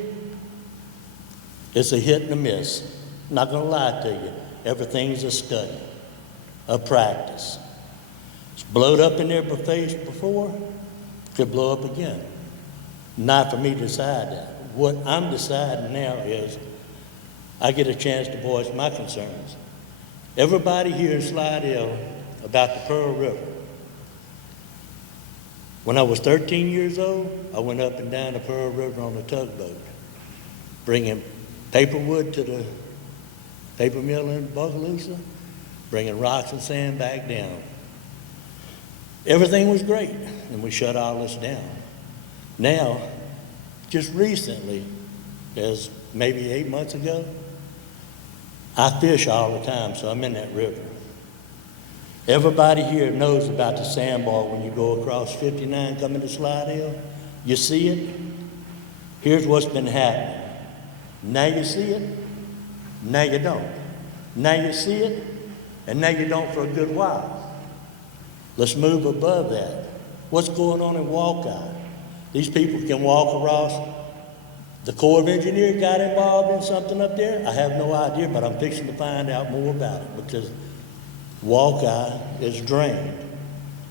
it's a hit and a miss. I'm not going to lie to you. Everything's a study, a practice. It's blowed up in their face before, could blow up again. Not for me to decide that. What I'm deciding now is I get a chance to voice my concerns. Everybody here in Slidell about the Pearl River. When I was 13 years old, I went up and down the Pearl River on a tugboat, bringing paper wood to the paper mill in Bogalusa, bringing rocks and sand back down. Everything was great, and we shut all this down. Now, just recently, as maybe 8 months ago, I fish all the time, so I'm in that river. Everybody here knows about the sandbar when you go across 59 coming to Slidell. You see it? Here's what's been happening. Now you see it, now you don't. Now you see it, and now you don't for a good while. Let's move above that. What's going on in Walkeye? These people can walk across. The Corps of Engineers got involved in something up there? I have no idea, but I'm fixing to find out more about it because Walkeye is drained.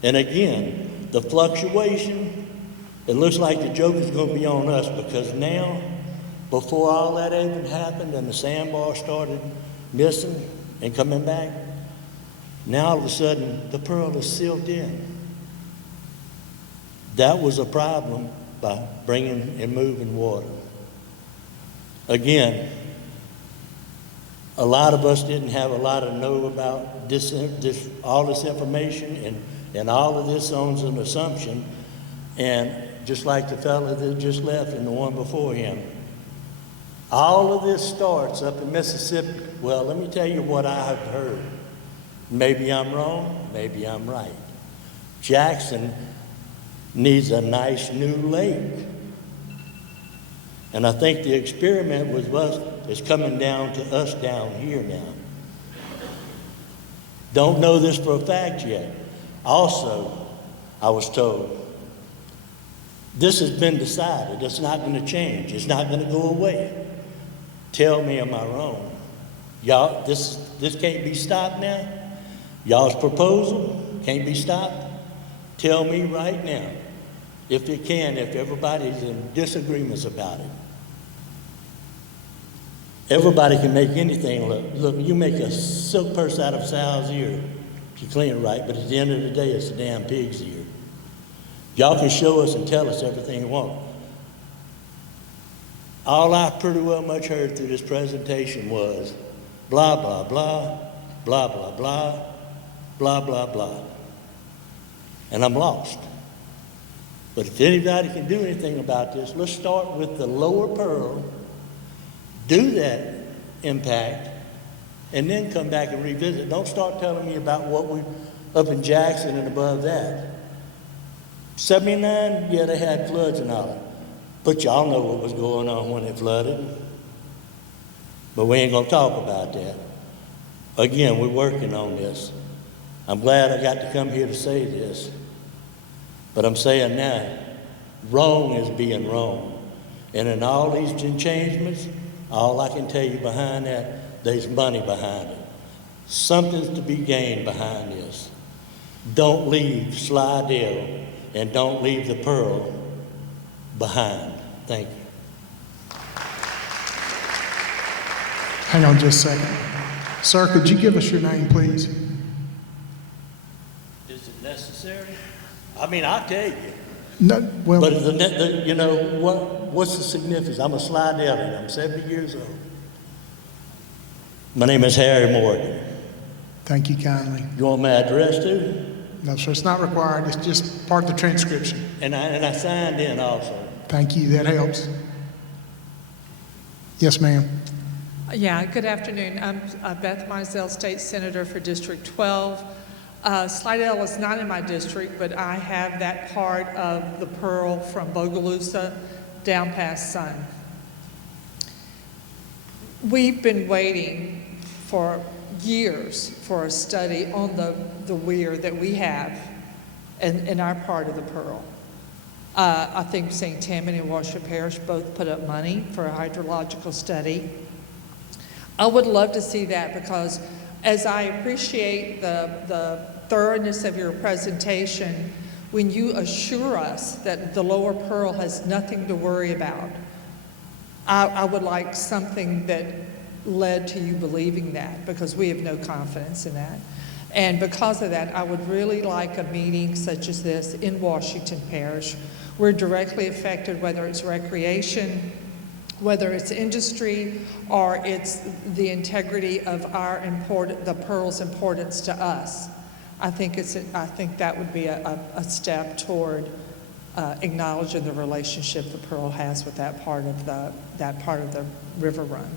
And again, the fluctuation, it looks like the joke is going to be on us because now, before all that even happened and the sandbar started missing and coming back, now all of a sudden the Pearl is sealed in. That was a problem by bringing and moving water. Again, a lot of us didn't have a lot to know about all this information and all of this on an assumption. And just like the fellow that just left and the one before him, all of this starts up in Mississippi. Well, let me tell you what I've heard. Maybe I'm wrong, maybe I'm right. Jackson needs a nice new lake. And I think the experiment with us is coming down to us down here now. Don't know this for a fact yet. Also, I was told, this has been decided. It's not going to change. It's not going to go away. Tell me, am I wrong? Y'all, this can't be stopped now? Y'all's proposal can't be stopped? Tell me right now, if it can, if everybody's in disagreements about it. Everybody can make anything look. Look, you make a silk purse out of a sow's ear if you clean it right, but at the end of the day, it's a damn pig's ear. Y'all can show us and tell us everything you want. All I pretty well much heard through this presentation was blah, blah, blah, blah, blah, blah, blah, blah, blah. And I'm lost. But if anybody can do anything about this, let's start with the lower Pearl, do that impact, and then come back and revisit. Don't start telling me about what we up in Jackson and above that. 79, yeah, they had floods and all. But y'all know what was going on when it flooded. But we ain't gonna talk about that. Again, we're working on this. I'm glad I got to come here to say this. But I'm saying now, wrong is being wrong. And in all these changements, all I can tell you behind that, there's money behind it. Something's to be gained behind this. Don't leave Slidell and don't leave the Pearl behind. Thank you. Hang on just a second. Sir, could you give us your name, please? Is it necessary? I mean, I'll tell you. No, well, But you know, what's the significance? I'm a Slidellian. I'm 70 years old. My name is Harry Morgan. thank you kindly. You want my address too? No, sir, it's not required. It's just part of the transcription. And I signed in also. Thank you. That helps. Yes, ma'am. Yeah, good afternoon. I'm Beth Mizell, State Senator for District 12. Slidell is not in my district, but I have that part of the Pearl from Bogalusa down past Sun. We've been waiting for years for a study on the weir that we have in our part of the Pearl. I think St. Tammany and Washoe Parish both put up money for a hydrological study. I would love to see that because as I appreciate the thoroughness of your presentation, when you assure us that the lower Pearl has nothing to worry about, I would like something that led to you believing that, because we have no confidence in that. And because of that, I would really like a meeting such as this in Washington Parish. We're directly affected, whether it's recreation, whether it's industry, or it's the integrity of the Pearl's importance to us. I think that would be a step toward acknowledging the relationship the Pearl has with that part of the river run.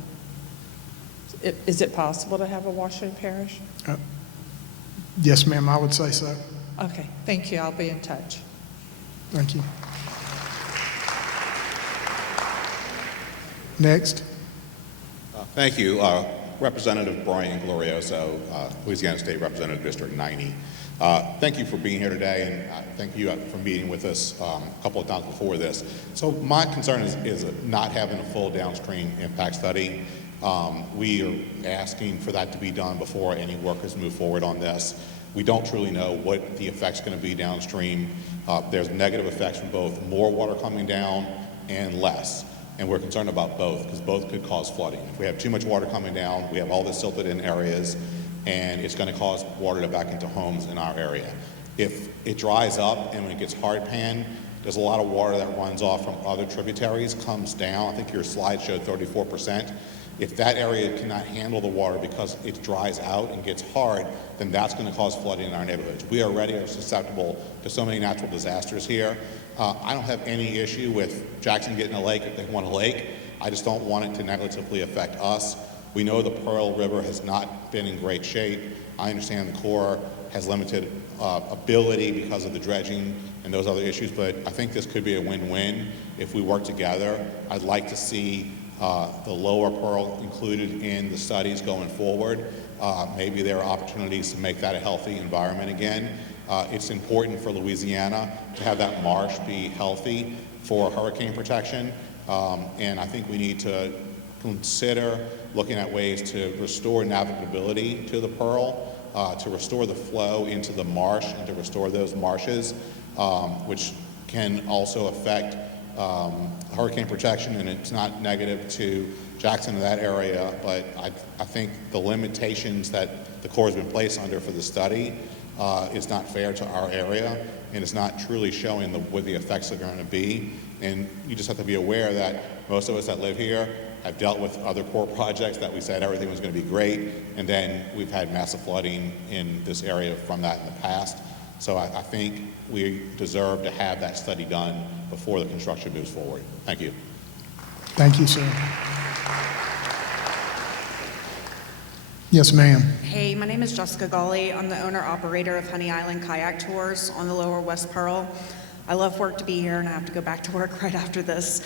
Is it possible to have a Washington Parish? Yes, ma'am, I would say so. Okay, thank you. I'll be in touch. Thank you. Next. Thank you. Representative Brian Glorioso, Louisiana State Representative District 90. Thank you for being here today, and thank you for meeting with us a couple of times before this. So my concern is not having a full downstream impact study. We are asking for that to be done before any workers move forward on this. We don't truly know what the effect's going to be downstream. There's negative effects from both more water coming down and less. And we're concerned about both, because both could cause flooding. If we have too much water coming down, we have all this silted in areas, and it's going to cause water to back into homes in our area. If it dries up and when it gets hard pan, there's a lot of water that runs off from other tributaries, comes down. I think your slide showed 34%. If that area cannot handle the water because it dries out and gets hard, then that's going to cause flooding in our neighborhoods. We already are susceptible to so many natural disasters here. I don't have any issue with Jackson getting a lake if they want a lake. I just don't want it to negatively affect us. We know the Pearl River has not been in great shape. I understand the Corps has limited ability because of the dredging and those other issues, but I think this could be a win-win if we work together. I'd like to see the lower Pearl included in the studies going forward. Maybe there are opportunities to make that a healthy environment again. It's important for Louisiana to have that marsh be healthy for hurricane protection, and I think we need to consider looking at ways to restore navigability to the Pearl, to restore the flow into the marsh and to restore those marshes, which can also affect hurricane protection, and it's not negative to Jackson in that area, but I think the limitations that the Corps has been placed under for the study is not fair to our area, and it's not truly showing what the effects are going to be. And you just have to be aware that most of us that live here have dealt with other Corps projects that we said everything was going to be great, and then we've had massive flooding in this area from that in the past. So I think we deserve to have that study done before the construction moves forward. Thank you. Thank you, sir. Yes, ma'am. Hey, my name is Jessica Gawley. I'm the owner-operator of Honey Island Kayak Tours on the Lower West Pearl. I love work to be here, and I have to go back to work right after this.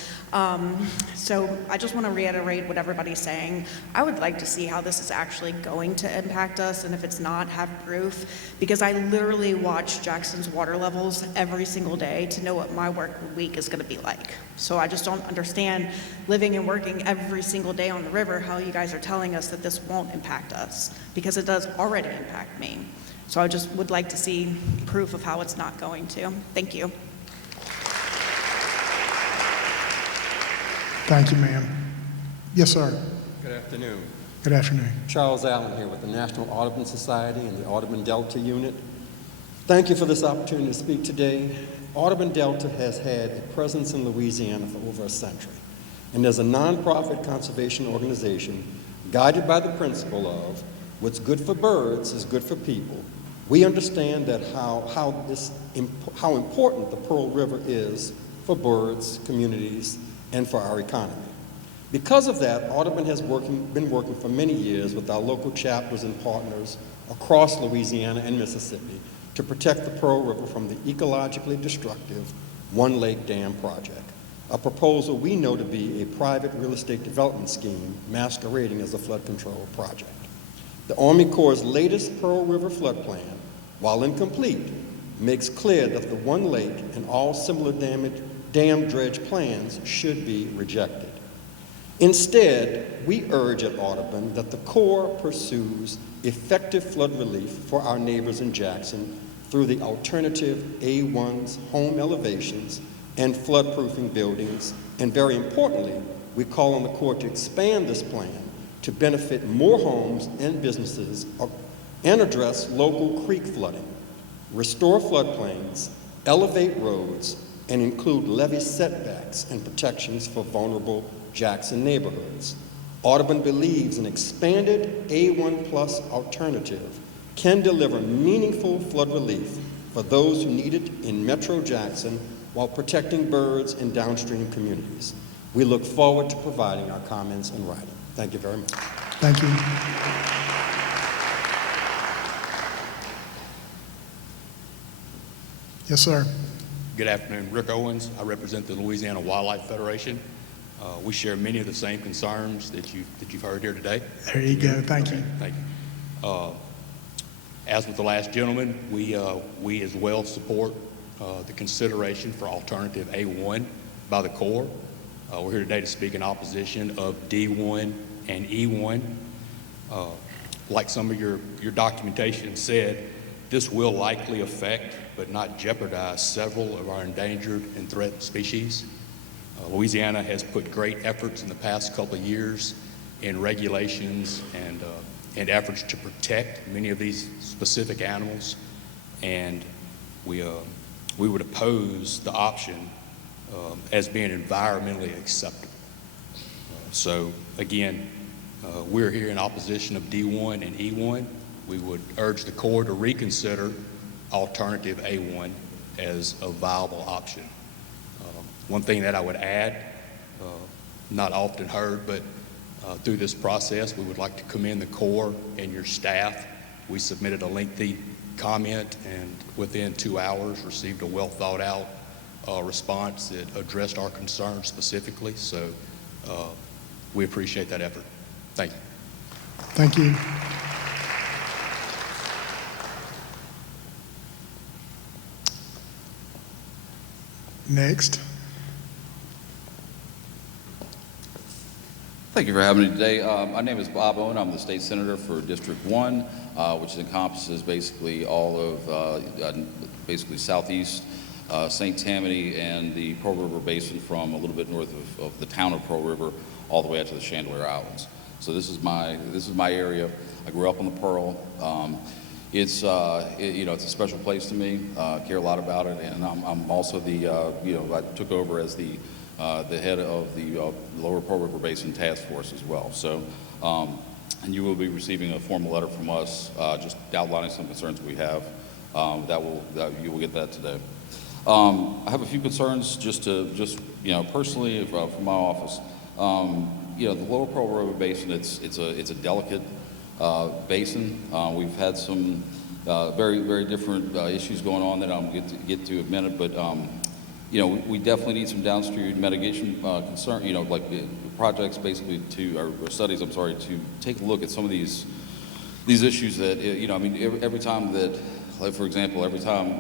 So I just want to reiterate what everybody's saying. I would like to see how this is actually going to impact us, and if it's not, have proof, because I literally watch Jackson's water levels every single day to know what my work week is going to be like. So I just don't understand, living and working every single day on the river, how you guys are telling us that this won't impact us, because it does already impact me. So I just would like to see proof of how it's not going to. Thank you. Thank you, ma'am. Yes, sir. Good afternoon. Good afternoon. Charles Allen here with the National Audubon Society and the Audubon Delta Unit. Thank you for this opportunity to speak today. Audubon Delta has had a presence in Louisiana for over a century, and as a nonprofit conservation organization guided by the principle of what's good for birds is good for people, we understand that how important the Pearl River is for birds, communities, and for our economy. Because of that, Audubon has been working for many years with our local chapters and partners across Louisiana and Mississippi to protect the Pearl River from the ecologically destructive One Lake Dam project, a proposal we know to be a private real estate development scheme masquerading as a flood control project. The Army Corps' latest Pearl River flood plan, while incomplete, makes clear that the One Lake and all similar dam dredge plans should be rejected. Instead, we urge at Audubon that the Corps pursues effective flood relief for our neighbors in Jackson through the alternative A1's home elevations and floodproofing buildings, and very importantly, we call on the Corps to expand this plan to benefit more homes and businesses and address local creek flooding, restore floodplains, elevate roads, and include levee setbacks and protections for vulnerable Jackson neighborhoods. Audubon believes an expanded A1 plus alternative can deliver meaningful flood relief for those who need it in Metro Jackson while protecting birds and downstream communities. We look forward to providing our comments in writing. Thank you very much. Thank you. Yes, sir. Good afternoon. Rick Owens. I represent the Louisiana Wildlife Federation. We share many of the same concerns that you've heard here today. There you go. Thank you. Thank you. As with the last gentleman, we as well support the consideration for alternative A1 by the Corps. We're here today to speak in opposition of D1 and E1. Like some of your documentation said, this will likely affect but not jeopardize several of our endangered and threatened species. Louisiana has put great efforts in the past couple of years in regulations and efforts to protect many of these specific animals, and we would oppose the option as being environmentally acceptable. So again, we're here in opposition of D1 and E1. We would urge the Corps to reconsider alternative A1 as a viable option. One thing that I would add, not often heard, but through this process, we would like to commend the Corps and your staff. We submitted a lengthy comment, and within 2 hours received a well thought out response that addressed our concerns specifically. So we appreciate that effort. Thank you. Thank you. Next. Thank you for having me today. My name is Bob Owen. I'm the state senator for District 1, which encompasses basically all of basically southeast St. Tammany and the Pearl River Basin from a little bit north of the town of Pearl River all the way out to the Chandelier Islands. So this is my area. I grew up on the Pearl. It's it's a special place to me. Care a lot about it, and I'm also the I took over as the head of the Lower Pearl River Basin Task Force as well. So, and you will be receiving a formal letter from us just outlining some concerns we have. You will get that today. I have a few concerns personally from my office. The Lower Pearl River Basin, it's a delicate basin. We've had some very, very different issues going on that I'm get to in a minute, but we definitely need some downstream mitigation projects basically or studies, to take a look at some of these issues that, every time that, like for example, every time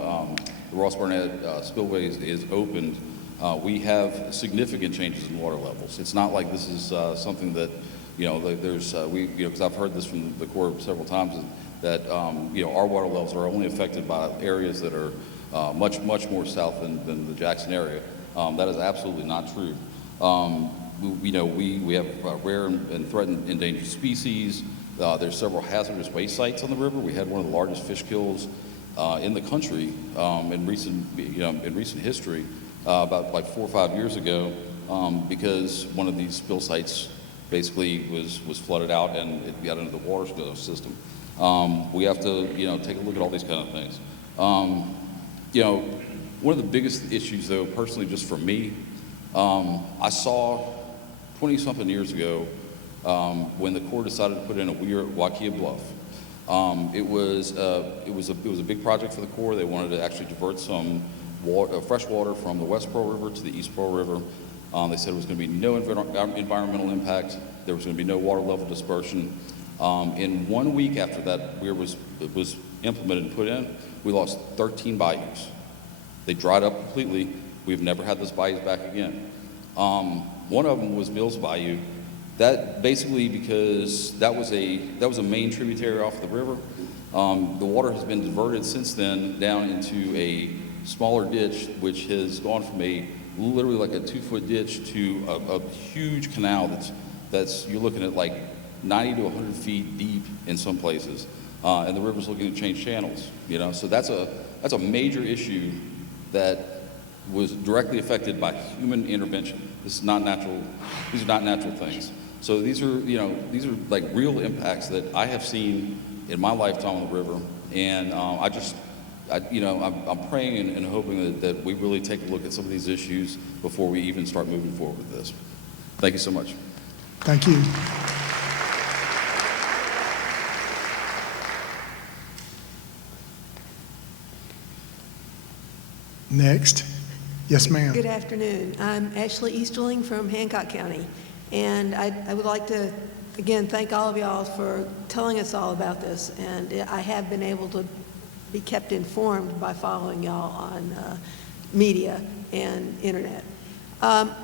the Ross Barnett spillway is opened, we have significant changes in water levels. It's not like this is something that, because I've heard this from the Corps several times, that, our water levels are only affected by areas that are much more south than the Jackson area. That is absolutely not true. We have rare and threatened endangered species. There's several hazardous waste sites on the river. We had one of the largest fish kills in the country in recent history about like 4 or 5 years ago because one of these spill sites basically was flooded out and it got into the water system. We have to take a look at all these kind of things. One of the biggest issues, though, personally, just for me, I saw 20-something years ago when the Corps decided to put in a weir at Waukeia Bluff. It was a big project for the Corps. They wanted to actually divert some fresh water from the West Pearl River to the East Pearl River. They said it was going to be no environmental impact. There was going to be no water level dispersion. In 1 week after that weir was implemented and put in, we lost 13 bayous. They dried up completely. We've never had those bayous back again. One of them was Mills Bayou. That basically because that was a main tributary off the river. The water has been diverted since then down into a smaller ditch, which has gone from literally like a 2-foot ditch to a huge canal that's you're looking at like 90 to 100 feet deep in some places, and the river's looking to change channels. So that's a major issue that was directly affected by human intervention. This is not natural. These are not natural things. So these are like real impacts that I have seen in my lifetime on the river, and I'm praying and hoping that we really take a look at some of these issues before we even start moving forward with this. Thank you so much. Thank you. Next. Yes, ma'am. Good afternoon. I'm Ashley Easterling from Hancock County, and I would like to, again, thank all of y'all for telling us all about this, and I have been able to be kept informed by following y'all on media and internet. Although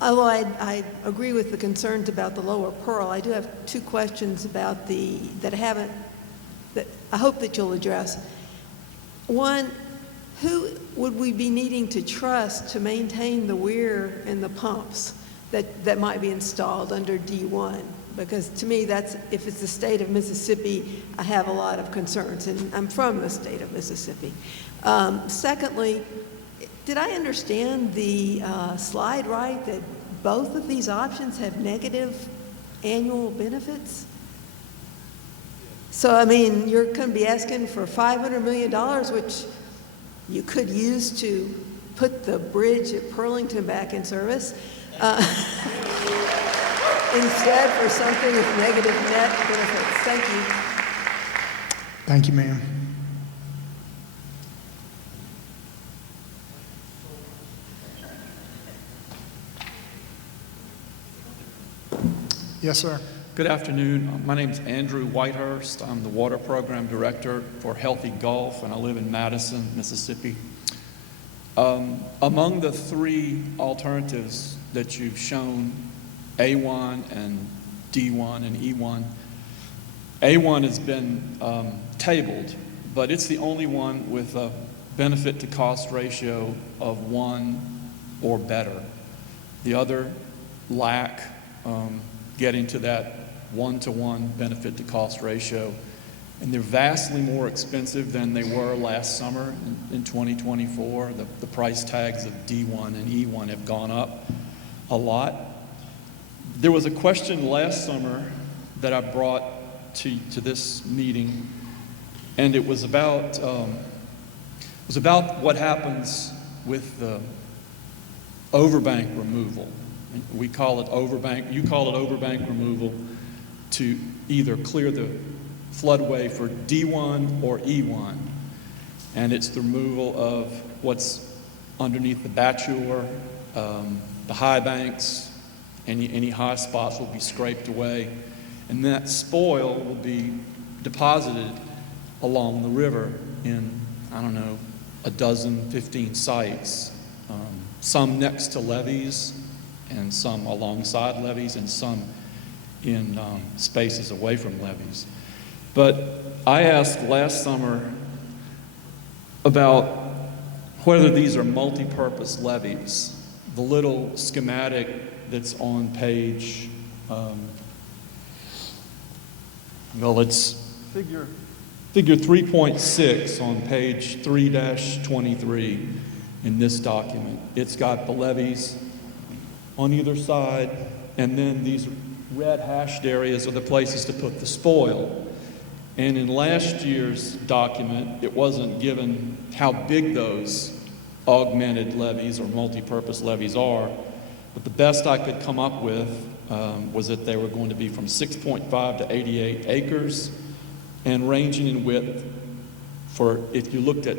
I agree with the concerns about the Lower Pearl, I do have 2 questions about that I hope that you'll address. One, who would we be needing to trust to maintain the weir and the pumps that might be installed under D1? Because to me, if it's the state of Mississippi, I have a lot of concerns, and I'm from the state of Mississippi. Secondly, did I understand the slide right that both of these options have negative annual benefits? So, you're going to be asking for $500 million, which you could use to put the bridge at Pearlington back in service, instead for something with negative net benefits. Thank you. Thank you, ma'am. Yes, sir. Good afternoon. My name's Andrew Whitehurst. I'm the Water Program Director for Healthy Gulf, and I live in Madison, Mississippi. Among the three alternatives that you've shown, A1 and D1 and E1, A1 has been tabled, but it's the only one with a benefit to cost ratio of 1 or better. The other lack getting to that 1-to-1 benefit to cost ratio, and they're vastly more expensive than they were last summer in 2024. The price tags of D1 and E1 have gone up a lot. There was a question last summer that I brought to this meeting, and it was about what happens with the overbank removal. We call it overbank, you call it overbank removal, to either clear the floodway for D1 or E1. And it's the removal of what's underneath the bachelor, the high banks, any high spots will be scraped away. And that spoil will be deposited along the river in, I don't know, 12, 15 sites, some next to levees, and some alongside levees, and some in spaces away from levees. But I asked last summer about whether these are multi-purpose levees. The little schematic that's on page, it's figure 3.6 on page 3-23 in this document. It's got the levees on either side, and then these red hashed areas are the places to put the spoil. And in last year's document, it wasn't given how big those augmented levees or multi-purpose levees are, but the best I could come up with was that they were going to be from 6.5 to 88 acres and ranging in width for, if you looked at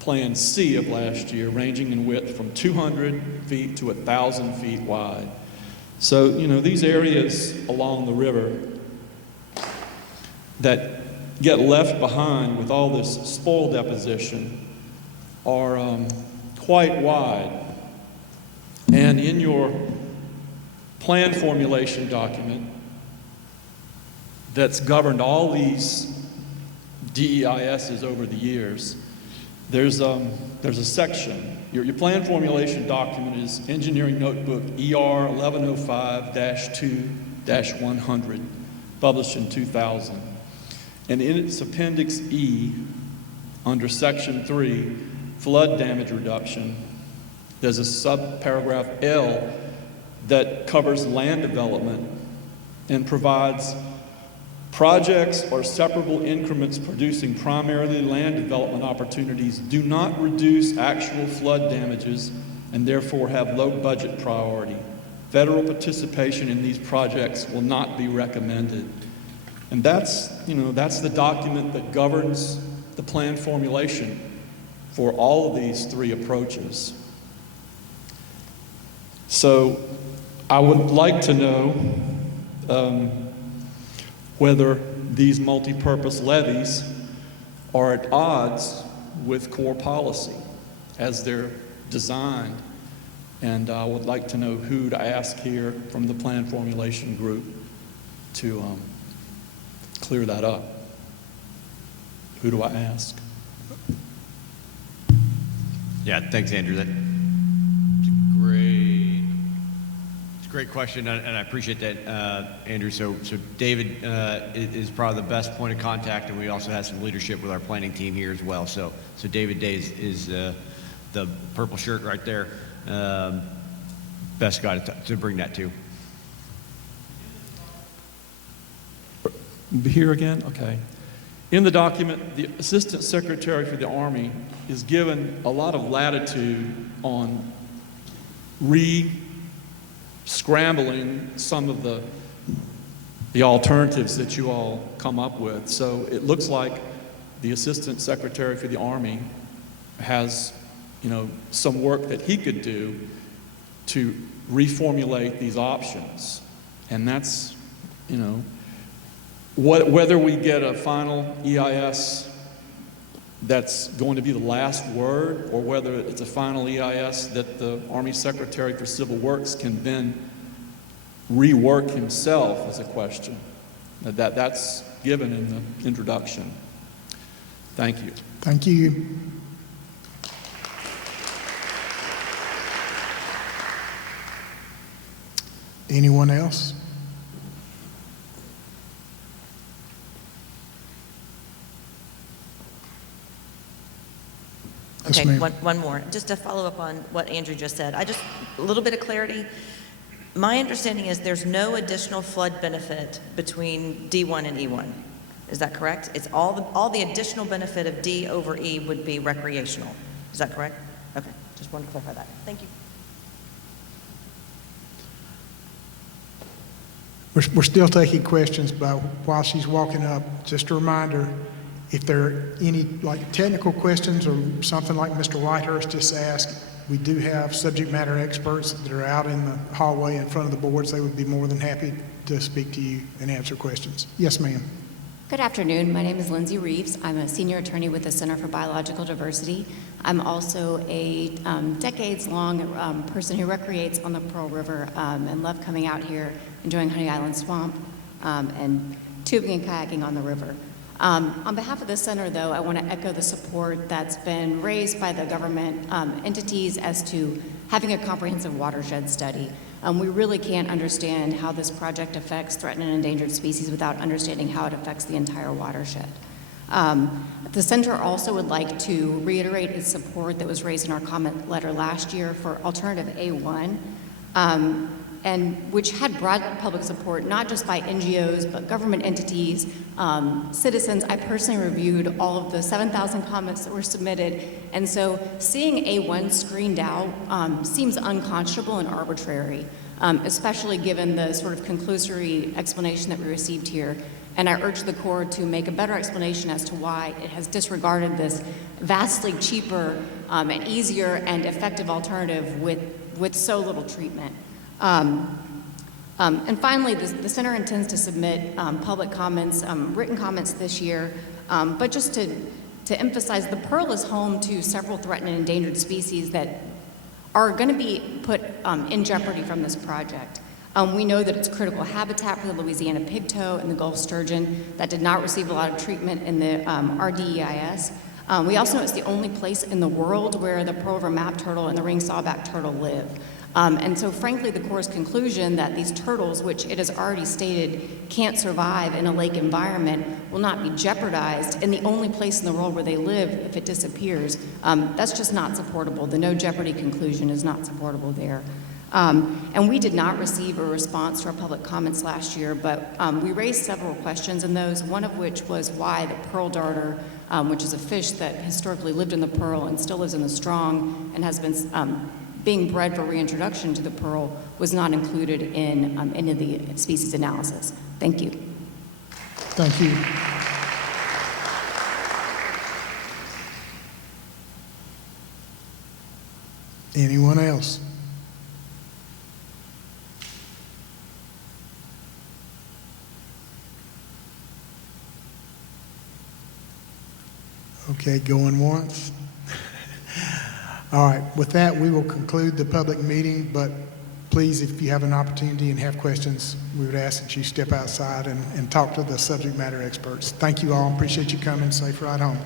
Plan C of last year, ranging in width from 200 feet to 1,000 feet wide. So, these areas along the river that get left behind with all this spoil deposition are quite wide. And in your plan formulation document that's governed all these DEISs over the years, there's a section. Your plan formulation document is Engineering Notebook ER 1105-2-100, published in 2000. And in its Appendix E, under Section 3, flood damage reduction, there's a subparagraph L that covers land development and provides projects or separable increments producing primarily land development opportunities do not reduce actual flood damages and therefore have low budget priority. Federal participation in these projects will not be recommended. And that's the document that governs the plan formulation for all of these three approaches. So I would like to know whether these multi-purpose levees are at odds with core policy as they're designed. And I would like to know who to ask here from the plan formulation group to clear that up. Who do I ask? Yeah, thanks, Andrew. That's a great question, and I appreciate that, Andrew. So David is probably the best point of contact, and we also have some leadership with our planning team here as well. So David Day is the purple shirt right there. Best guy to bring that to. Here again? Okay. In the document, the Assistant Secretary for the Army is given a lot of latitude on scrambling some of the alternatives that you all come up with. So it looks like the Assistant Secretary for the Army has, some work that he could do to reformulate these options. And that's, whether we get a final EIS that's going to be the last word, or whether it's a final EIS that the Army Secretary for Civil Works can then rework himself is a question. That's given in the introduction. Thank you. Thank you. Anyone else? Yes, Okay, ma'am. one more. Just to follow up on what Andrew just said. A little bit of clarity. My understanding is there's no additional flood benefit between D1 and E1. Is that correct? It's all the additional benefit of D over E would be recreational. Is that correct? Okay, just wanted to clarify that. Thank you. We're still taking questions, but while she's walking up, just a reminder, if there are any technical questions or something like Mr. Whitehurst just asked, we do have subject matter experts that are out in the hallway in front of the boards. They would be more than happy to speak to you and answer questions. Yes, ma'am. Good afternoon. My name is Lindsay Reeves. I'm a senior attorney with the Center for Biological Diversity. I'm also a decades-long person who recreates on the Pearl River and love coming out here, enjoying Honey Island Swamp, and tubing and kayaking on the river. On behalf of the center, though, I want to echo the support that's been raised by the government entities as to having a comprehensive watershed study. We really can't understand how this project affects threatened and endangered species without understanding how it affects the entire watershed. The center also would like to reiterate its support that was raised in our comment letter last year for alternative A1, and which had broad public support, not just by NGOs, but government entities, citizens. I personally reviewed all of the 7,000 comments that were submitted, and so seeing A1 screened out seems unconscionable and arbitrary, especially given the sort of conclusory explanation that we received here. And I urge the Corps to make a better explanation as to why it has disregarded this vastly cheaper and easier and effective alternative with so little treatment. And finally, the center intends to submit public comments, written comments this year, but just to emphasize, the Pearl is home to several threatened and endangered species that are going to be put in jeopardy from this project. We know that it's critical habitat for the Louisiana pigtoe and the Gulf sturgeon that did not receive a lot of treatment in the RDEIS. We also know it's the only place in the world where the Pearl River map turtle and the ring sawback turtle live. And so frankly, the Corps' conclusion that these turtles, which it has already stated can't survive in a lake environment, will not be jeopardized in the only place in the world where they live if it disappears, that's just not supportable. The no jeopardy conclusion is not supportable there. And we did not receive a response to our public comments last year, but we raised several questions in those, one of which was why the pearl darter, which is a fish that historically lived in the Pearl and still lives in the Strong and has been being bred for reintroduction to the Pearl, was not included in any of the species analysis. Thank you. Thank you. Anyone else? Okay, going once. All right, with that, we will conclude the public meeting, but please, if you have an opportunity and have questions, we would ask that you step outside and talk to the subject matter experts. Thank you all. Appreciate you coming. Safe ride home.